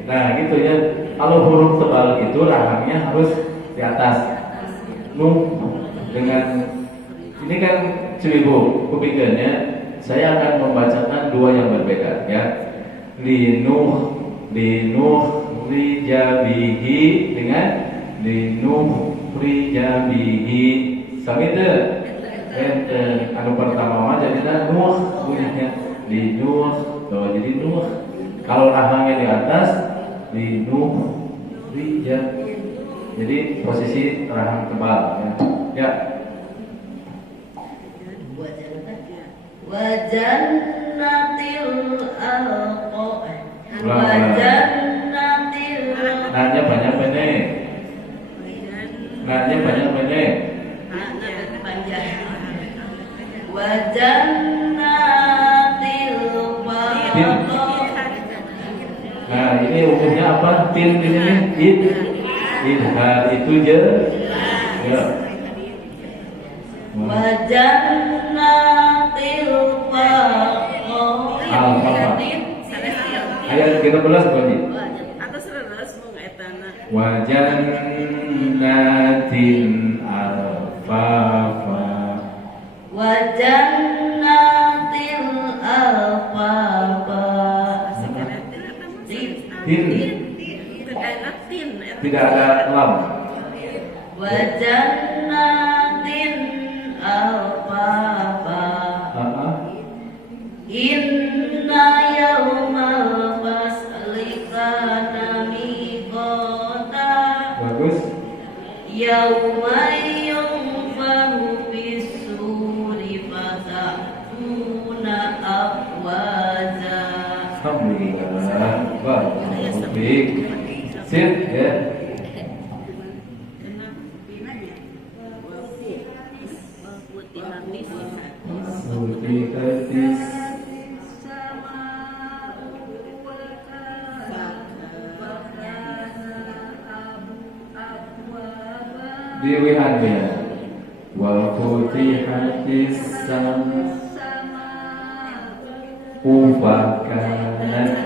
Nah, gitu ya. Kalau huruf tebal itu rahangnya harus di atas. Nuh. dengan ini kan Ibu kupikirnya saya akan membacakan dua yang berbeda ya. Linuh rijabihi dengan linuh rijabihi sama itu. Anu pertama mah jadi nuh bunyinya linuh, jadi nuh. Kalau rahangnya di atas linuh rijab. Jadi posisi rahang tebal ya. Ya. Wajannatil alqa Ulang. wajannatil Nanya banyak pendek. Nanya banyak pendek. wajannatil alqa Nah ini umumnya apa? Tin ini idha itu je. Ya. wajannatil Al-Fatihah. Ayat 13 bunyi. Wajannatin alfafa. wajannatil alfafa Tin tidak ada lam. wajannatin alfafa inna yawmal fasli kana miqata Bagus. yawma yunfahu fis-suri fata'tuna afwaja. Alhamdulillah. Baik. Sip ya. Sultikatis dilihatnya wa futihatis ufakanat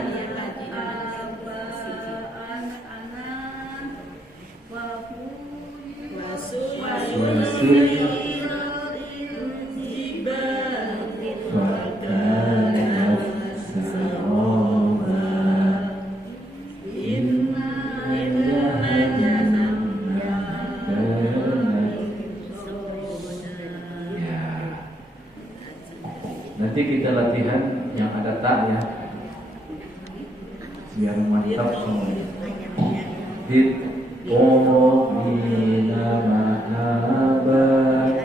nanti kita latihan yang ada tak ya, biar mantap semuanya. Hit mina mahabat.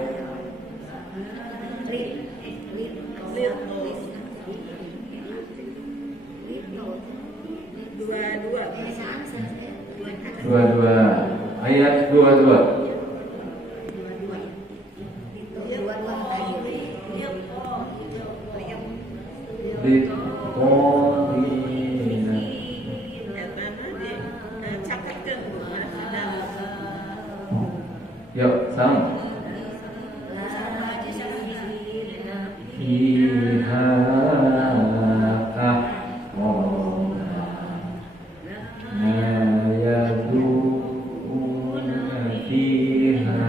Dua ayat 22. Yuk, sama. Fiha ma yaduna fiha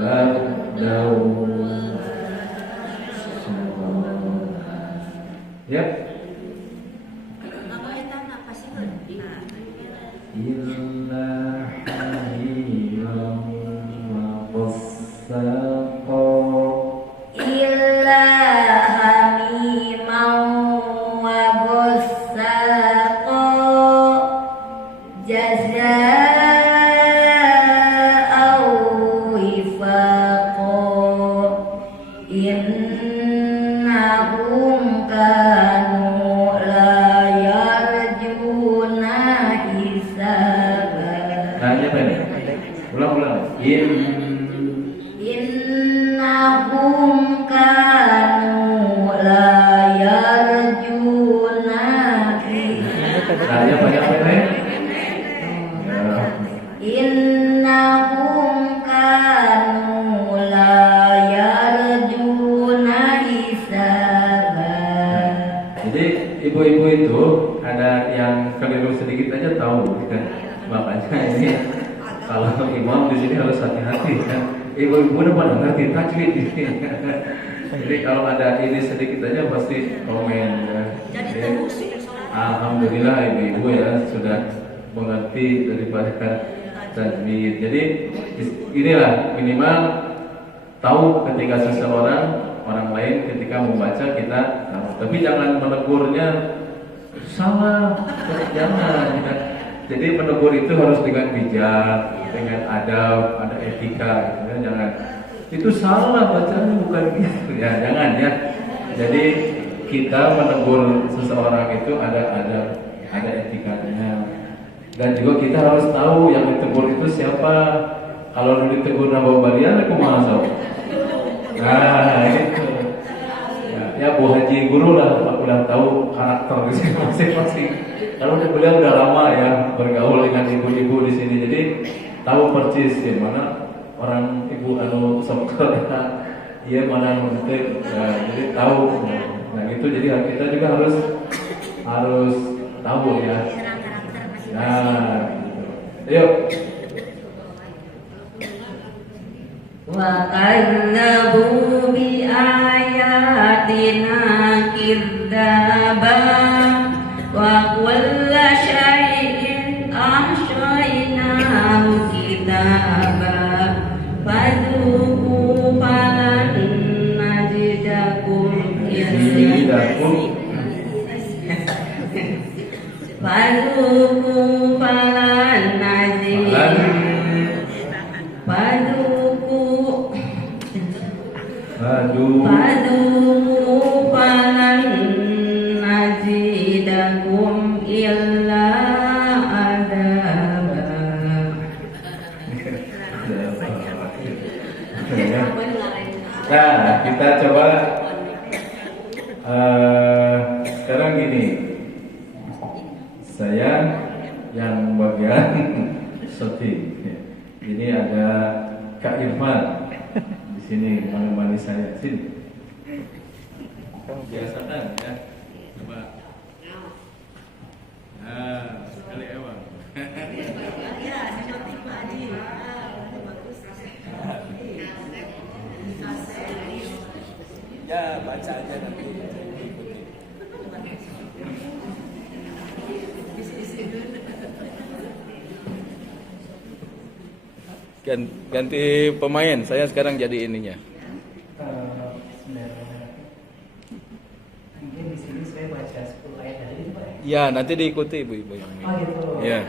ba'daw. Ya. Illa hamiran wa qassaqa. Illa hamiman wa ghassaqa jazaa'an wifaqa innahum kanu la yarjuna hisaba. Nanya apa ini? Ulang. Innahum kanu la yarjuna Nanya banyak apa ini? Innahum kanu la yarjuna hisaba. Jadi ibu-ibu itu ada yang keliru sedikit aja tahu kan, makanya ini kalau imam di sini harus hati-hati kan. ibu-ibu udah pada ngerti tajwid di sini. Jadi kalau ada ini sedikit aja pasti komen ya. Jadi, alhamdulillah ibu-ibu ya sudah mengerti daripada tajwid. Jadi inilah minimal tahu ketika seseorang orang lain ketika membaca kita tahu. Tapi jangan menegurnya salah, jangan. Ya. Jadi menegur itu harus dengan bijak, dengan adab, ada etika. Ya. Jangan itu salah bacanya bukan gitu ya, jangan ya. Jadi kita menegur seseorang itu ada etikanya. Dan juga kita harus tahu yang ditegur itu siapa. Kalau ditegur nama Balian, aku mau nah itu. Ya Bu Haji Guru lah, udah tahu karakter masing-masing. Kalau beliau udah lama ya bergaul dengan ibu-ibu di sini, jadi tahu persis gimana orang ibu sokol iya mana menurut ya, jadi tahu. Nah itu jadi kita juga harus tahu ya. Nah, gitu. Yuk. Wa kadzabu bi ayatina kidzaba wa kulla syai'in ahsaynahu kitaba fadzuqu falan najidakum fadzuqu falan najidakum Faduku falan nazidakum illa adaba. Nah, kita coba sekarang gini. Saya yang bagian shooting. Ini ada Kak Irfan. Sini menemani saya, sini. Biasakan ya, coba. Nah, sekali ewang. Ya, baca aja nanti. Ganti pemain, saya sekarang jadi ininya. Mungkin di sini saya baca 10 ayat dari ini, Pak. Ya, nanti diikuti ibu-ibu. Oh gitu. Ya.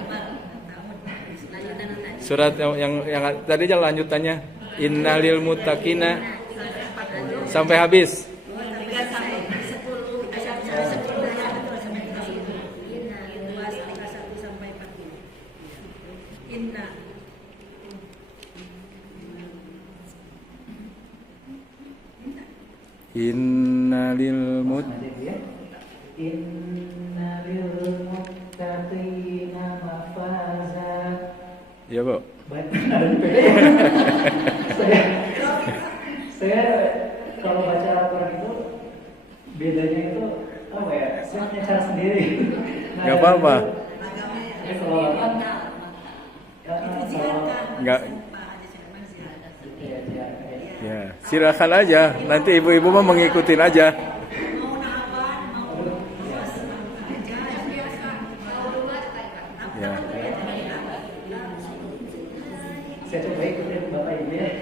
Surat yang tadi aja lanjutannya innalil muttaqina sampai habis. Innalil muttaqina mafaza. Ya, Bu. saya kalau baca Al-Quran itu bedanya itu apa ya? Saya punya cara sendiri. Gak apa-apa. Enggak. Ya, silakan aja. Nanti ibu-ibu mau mengikutin aja. Ya. Saya coba ikutin Bapak Ibu ya.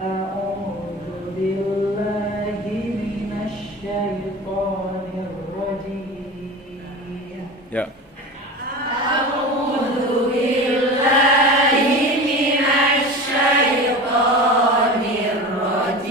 A'udzu billahi minasy syaithanir rajim. Ya. Rajim.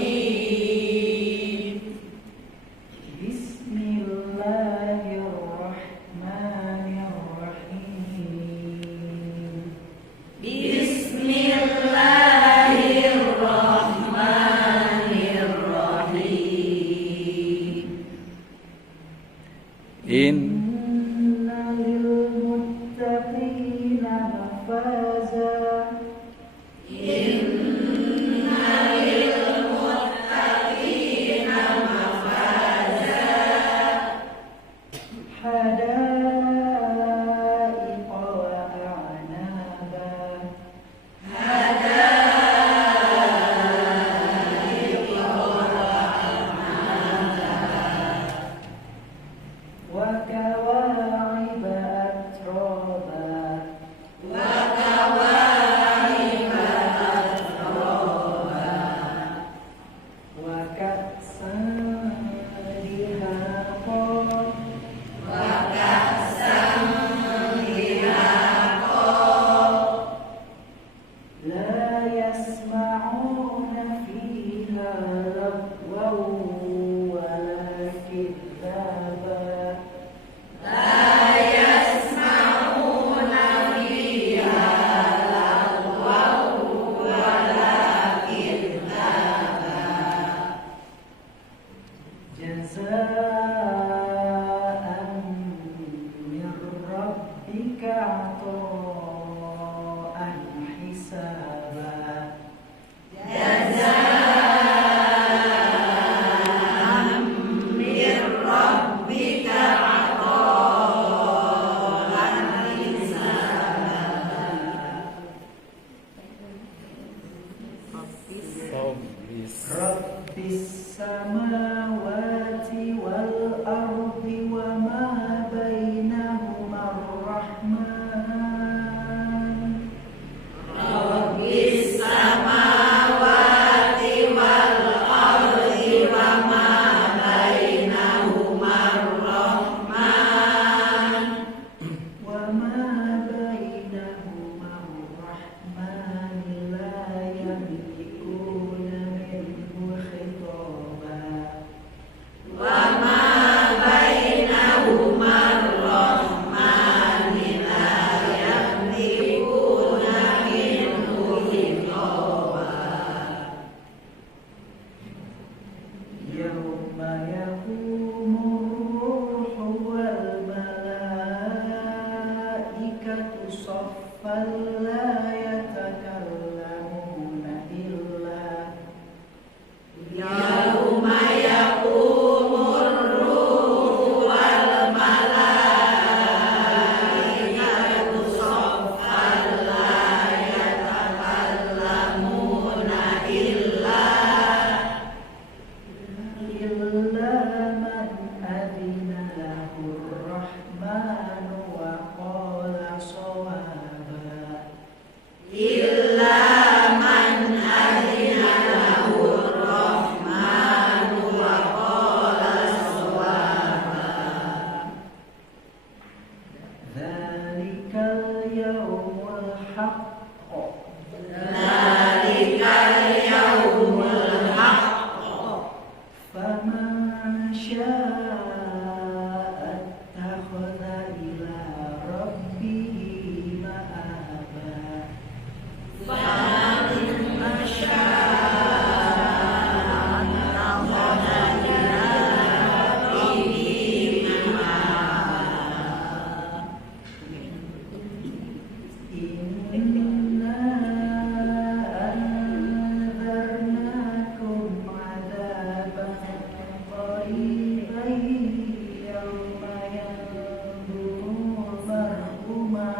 hisaba. Rabbis samawati wal ardi wa ma bainahuma ar-rahman. Wa ma bainahuma ar-rahman la yamlikuna minhu khitaba. Yawma yaqumu ruhu wal malaikatu saffan la yatakallamuna illa man adina lahu ar-rahmanu wa qala shawaba. Dzalikal yawmul haqq. Faman syaa'a ittakhadha ila rabbihi ma'aba. Inna anzarnakum adzaban qariban yawma yanzuru mar'u ma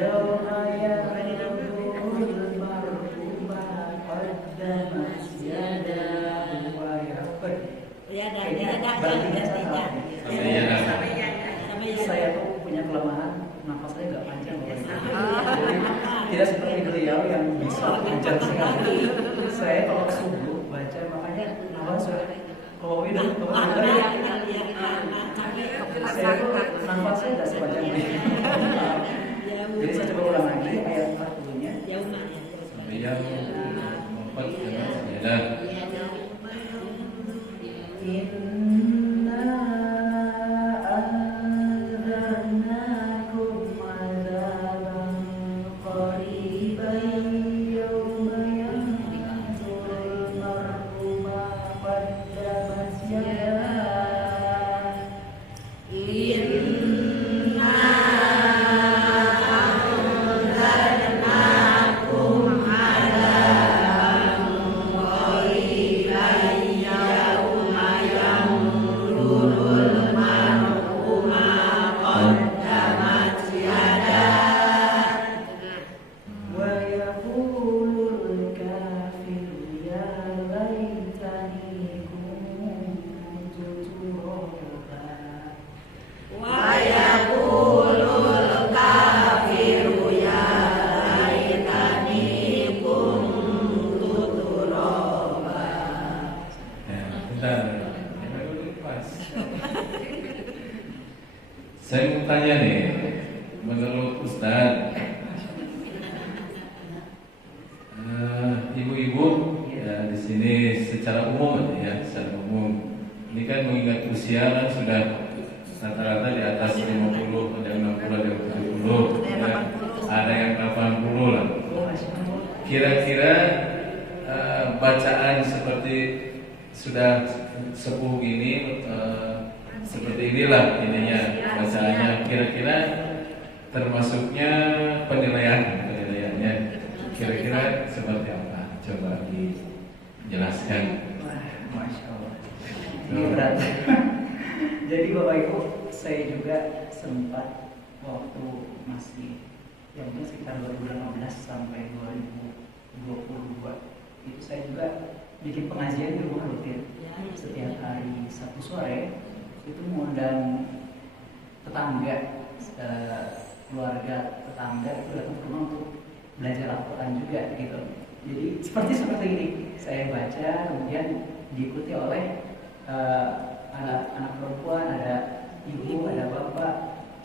yawma yanzurul mar'u ma qaddamat yadahu wa yaqul. Saya tuh punya kelemahan, nafas saya nggak panjang. Tidak seperti beliau yang bisa panjang sekali. Saya kalau subuh baca makanya nafas sudah keluar dan keluar. Saya tuh nafas saya nggak sepanjang ini. Jadi saya coba ulang lagi ayat 40-nya. Sampai yang 4 dengan 9. Inna anzarnakum adzaban qariban yawma yanzurul mar'u ma qaddamat yadahu. Wa yaqulul kafiru ya laitani kuntu turaba. Saya mau tanya nih, menurut Ustaz, ibu-ibu ya di sini secara umum ya, secara umum Ini kan mengingat usia kan sudah rata-rata di atas 50, ada yang 60, ada yang 70, ya. Ada yang 80 lah. Kira-kira bacaan seperti sudah sepuh ini seperti inilah ininya bacaannya, kira-kira termasuknya penilaiannya kira-kira seperti apa? Coba dijelaskan. Masya Allah. Ini berat. Jadi Bapak Ibu, saya juga sempat waktu masih ya mungkin sekitar 2015 sampai 2022 itu saya juga bikin pengajian di rumah rutin. Setiap hari Sabtu sore itu mengundang tetangga, keluarga tetangga itu datang ke rumah untuk belajar Al-Quran juga gitu. Jadi seperti ini saya baca, kemudian diikuti oleh anak perempuan, ada ibu, ada bapak,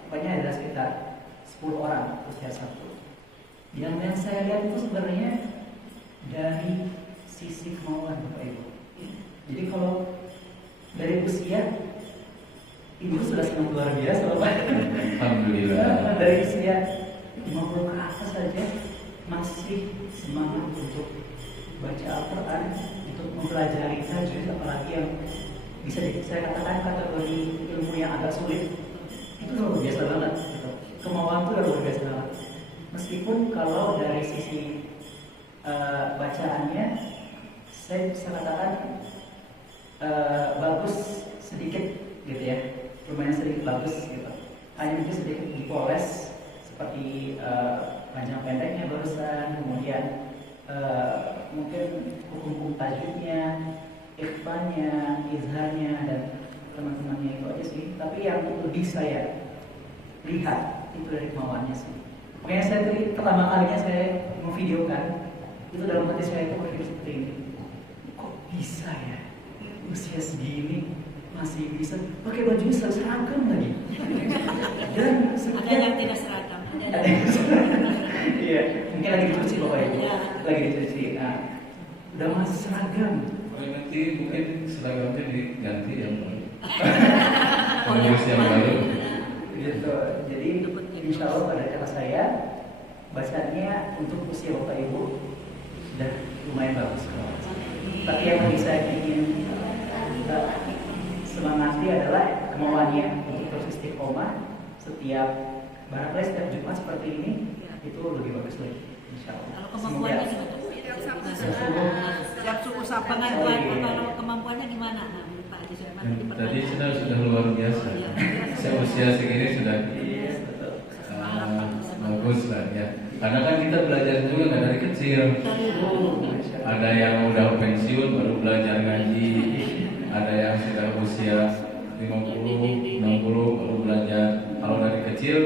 pokoknya ada sekitar 10 orang setiap Sabtu. Yang saya lihat itu sebenarnya dari sisi kemauan Bapak Ibu. Jadi kalau dari usia ibu sudah sangat luar biasa Bapak. Alhamdulillah. Dari usia 50 ke atas saja masih semangat untuk baca Al-Quran, untuk mempelajari tajwid, apalagi yang bisa saya katakan kategori ilmu yang agak sulit. Itu luar biasa banget gitu. Kemauan itu luar biasa banget. Meskipun kalau dari sisi bacaannya saya bisa katakan bagus sedikit gitu ya, lumayan sedikit bagus gitu. Hanya mungkin sedikit dipoles seperti panjang pendeknya barusan, kemudian mungkin hukum tajwidnya, ikhfannya, izharnya dan teman-temannya itu aja sih. Tapi yang lebih saya lihat itu dari kemauannya sih. Makanya saya tadi pertama kalinya saya memvideokan itu dalam hati saya itu berpikir seperti ini. Kok bisa ya usia segini masih bisa pakai baju seragam lagi? Dan Ada yang tidak seragam. ada yang iya, mungkin lagi dicuci Bapak Ibu. Lagi dicuci. Nah, udah masih seragam. Nanti mungkin seragamnya diganti yang baru. Pengurus yang baru. Gitu. Jadi insya Allah pada kata saya bacaannya untuk usia Bapak Ibu sudah lumayan bagus kok. Tapi yang bisa bikin semangati adalah kemauannya untuk terus istiqomah setiap barangkali setiap Jumat seperti ini itu lebih bagus lagi insya Allah. Kalau kemampuannya gimana? Siap suku sabangan kalau kemampuannya gimana? Nah, Pak Haji Sulaiman Tadi sudah luar biasa. Saya usia segini sudah bagus lah ya. Karena kan kita belajar juga nggak dari kecil. Ada yang udah pensiun baru belajar ngaji. Ada yang sudah usia 50, 60 baru belajar. Kalau dari kecil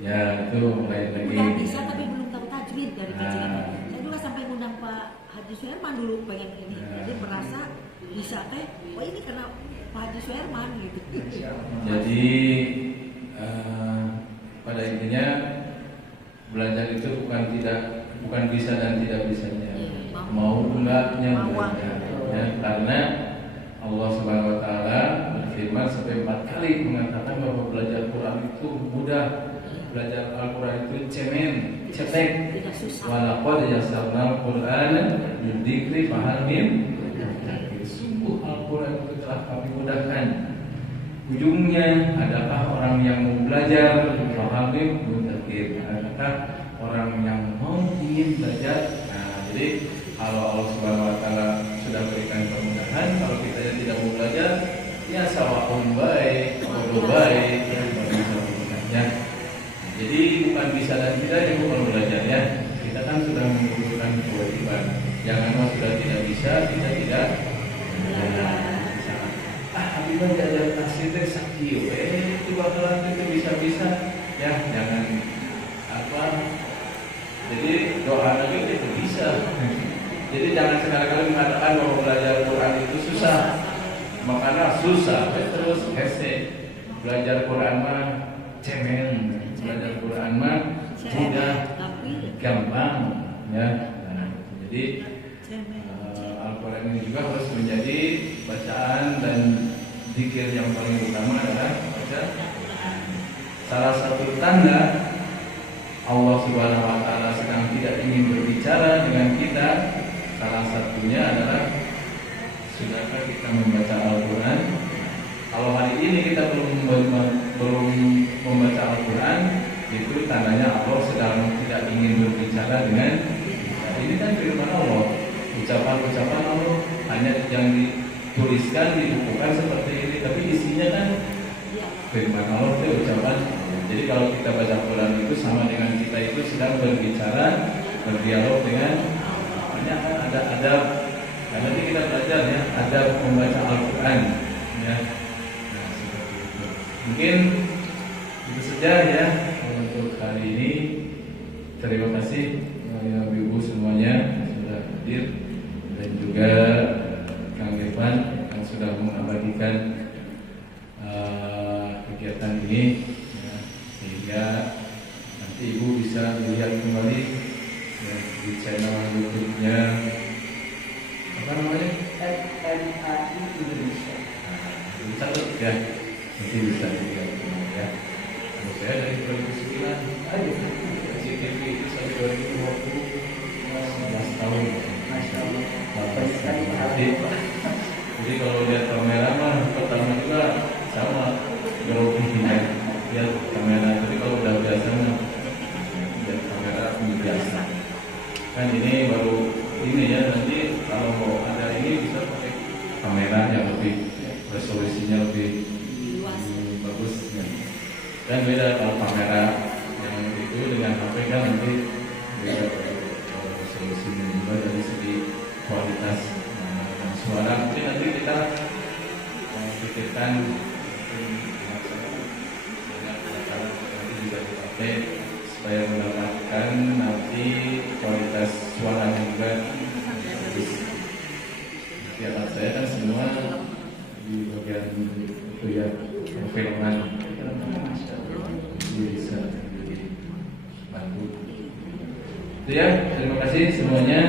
ya itu lain lagi. udah bisa tapi belum tahu tajwid dari kecil. Saya juga sampai ngundang Pak Haji Sulaiman dulu pengen ini. Jadi merasa bisa oh ini karena Pak Haji Sulaiman gitu. Jadi pada intinya belajar itu bukan bisa dan tidak bisanya, mau enggaknya belajar. Ya, karena Allah Subhanahu Wa Taala berfirman sampai 4 kali mengatakan bahwa belajar Quran itu mudah, belajar Al-Quran itu cetek. Walaqad yassarnal Qur'ana lidzikri fahal min muddakir. Sungguh Al-Quran itu telah kami mudahkan. Ujungnya adakah orang yang mau belajar fahal min muddakir? Adakah orang yang mau ingin belajar? Nah, jadi kalau Allah Subhanahu Wa Taala sudah berikan kemudahan, kalau kita yang tidak mau belajar, ya sawaun baik, bodoh baik, ya. Jadi bukan bisa dan tidak itu kalau belajar ya. Kita kan sudah mengumpulkan kewajiban. Jangan sudah tidak bisa, kita tidak belajar. Habibah jajar tasir sakit, itu bakalan itu bisa ya, jangan apa. Jadi doa lagi itu bisa. Jadi jangan sekali-kali mengatakan bahwa belajar Quran itu susah. Makanya susah, terus hese. Belajar Quran mah cemen, belajar Quran mah mudah, gampang, ya. Nah, jadi Al-Quran ini juga harus menjadi bacaan dan zikir yang paling utama adalah baca. Salah satu tanda Allah Subhanahu wa taala sedang tidak ingin berbicara dengan kita, salah satunya adalah sudahkah kita membaca Al-Qur'an? Kalau hari ini kita belum membaca Al-Qur'an, itu tandanya Allah sedang tidak ingin berbicara dengan kita. Ini kan firman Allah, ucapan-ucapan Allah hanya yang dituliskan, dibukukan seperti ini, tapi isinya kan firman Allah itu ucapan. Jadi kalau kita baca Quran itu sama dengan kita itu sedang berbicara, berdialog dengan banyak kan ada adab. Nah, nanti kita belajar ya adab membaca Al-Quran ya. Nah, seperti itu. Mungkin itu saja ya untuk hari ini. Terima kasih ya ibu semuanya yang sudah hadir dan juga Kang Irfan yang sudah mengabadikan kegiatan ini. Ya, nanti ibu bisa lihat kembali ya, di channel YouTube-nya apa namanya? MMAI Indonesia. Nah, catat ya, nanti bisa dilihat kembali ya. Kalau saya dari 2009, CCTV itu sampai 2020, 11 tahun. Masya Allah. Jadi kalau lihat kamera mah pertama juga sama groginya. Ya kamera, tapi kalau udah biasa ya kamera biasa. Kan ini baru ini ya, nanti kalau mau ada ini bisa pakai kamera yang lebih resolusinya lebih bagus ya. Dan beda kalau kamera yang itu dengan HP kan nanti beda resolusinya juga dari segi kualitas suara. Mungkin nanti kita pikirkan supaya mendapatkan nanti kualitas suaranya juga bagus. Di atas saya kan semua di bagian itu ya perfilman, jadi bisa bantu. Itu ya, terima kasih semuanya.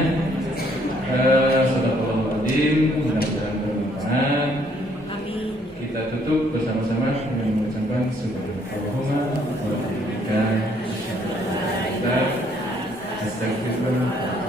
Sadaqallahul adzim, mudah-mudahan bermanfaat. Kita tutup bersama-sama dengan mengucapkan subhanallahumma wa bihamdika asyhadu an la ilaha illa anta astaghfiruka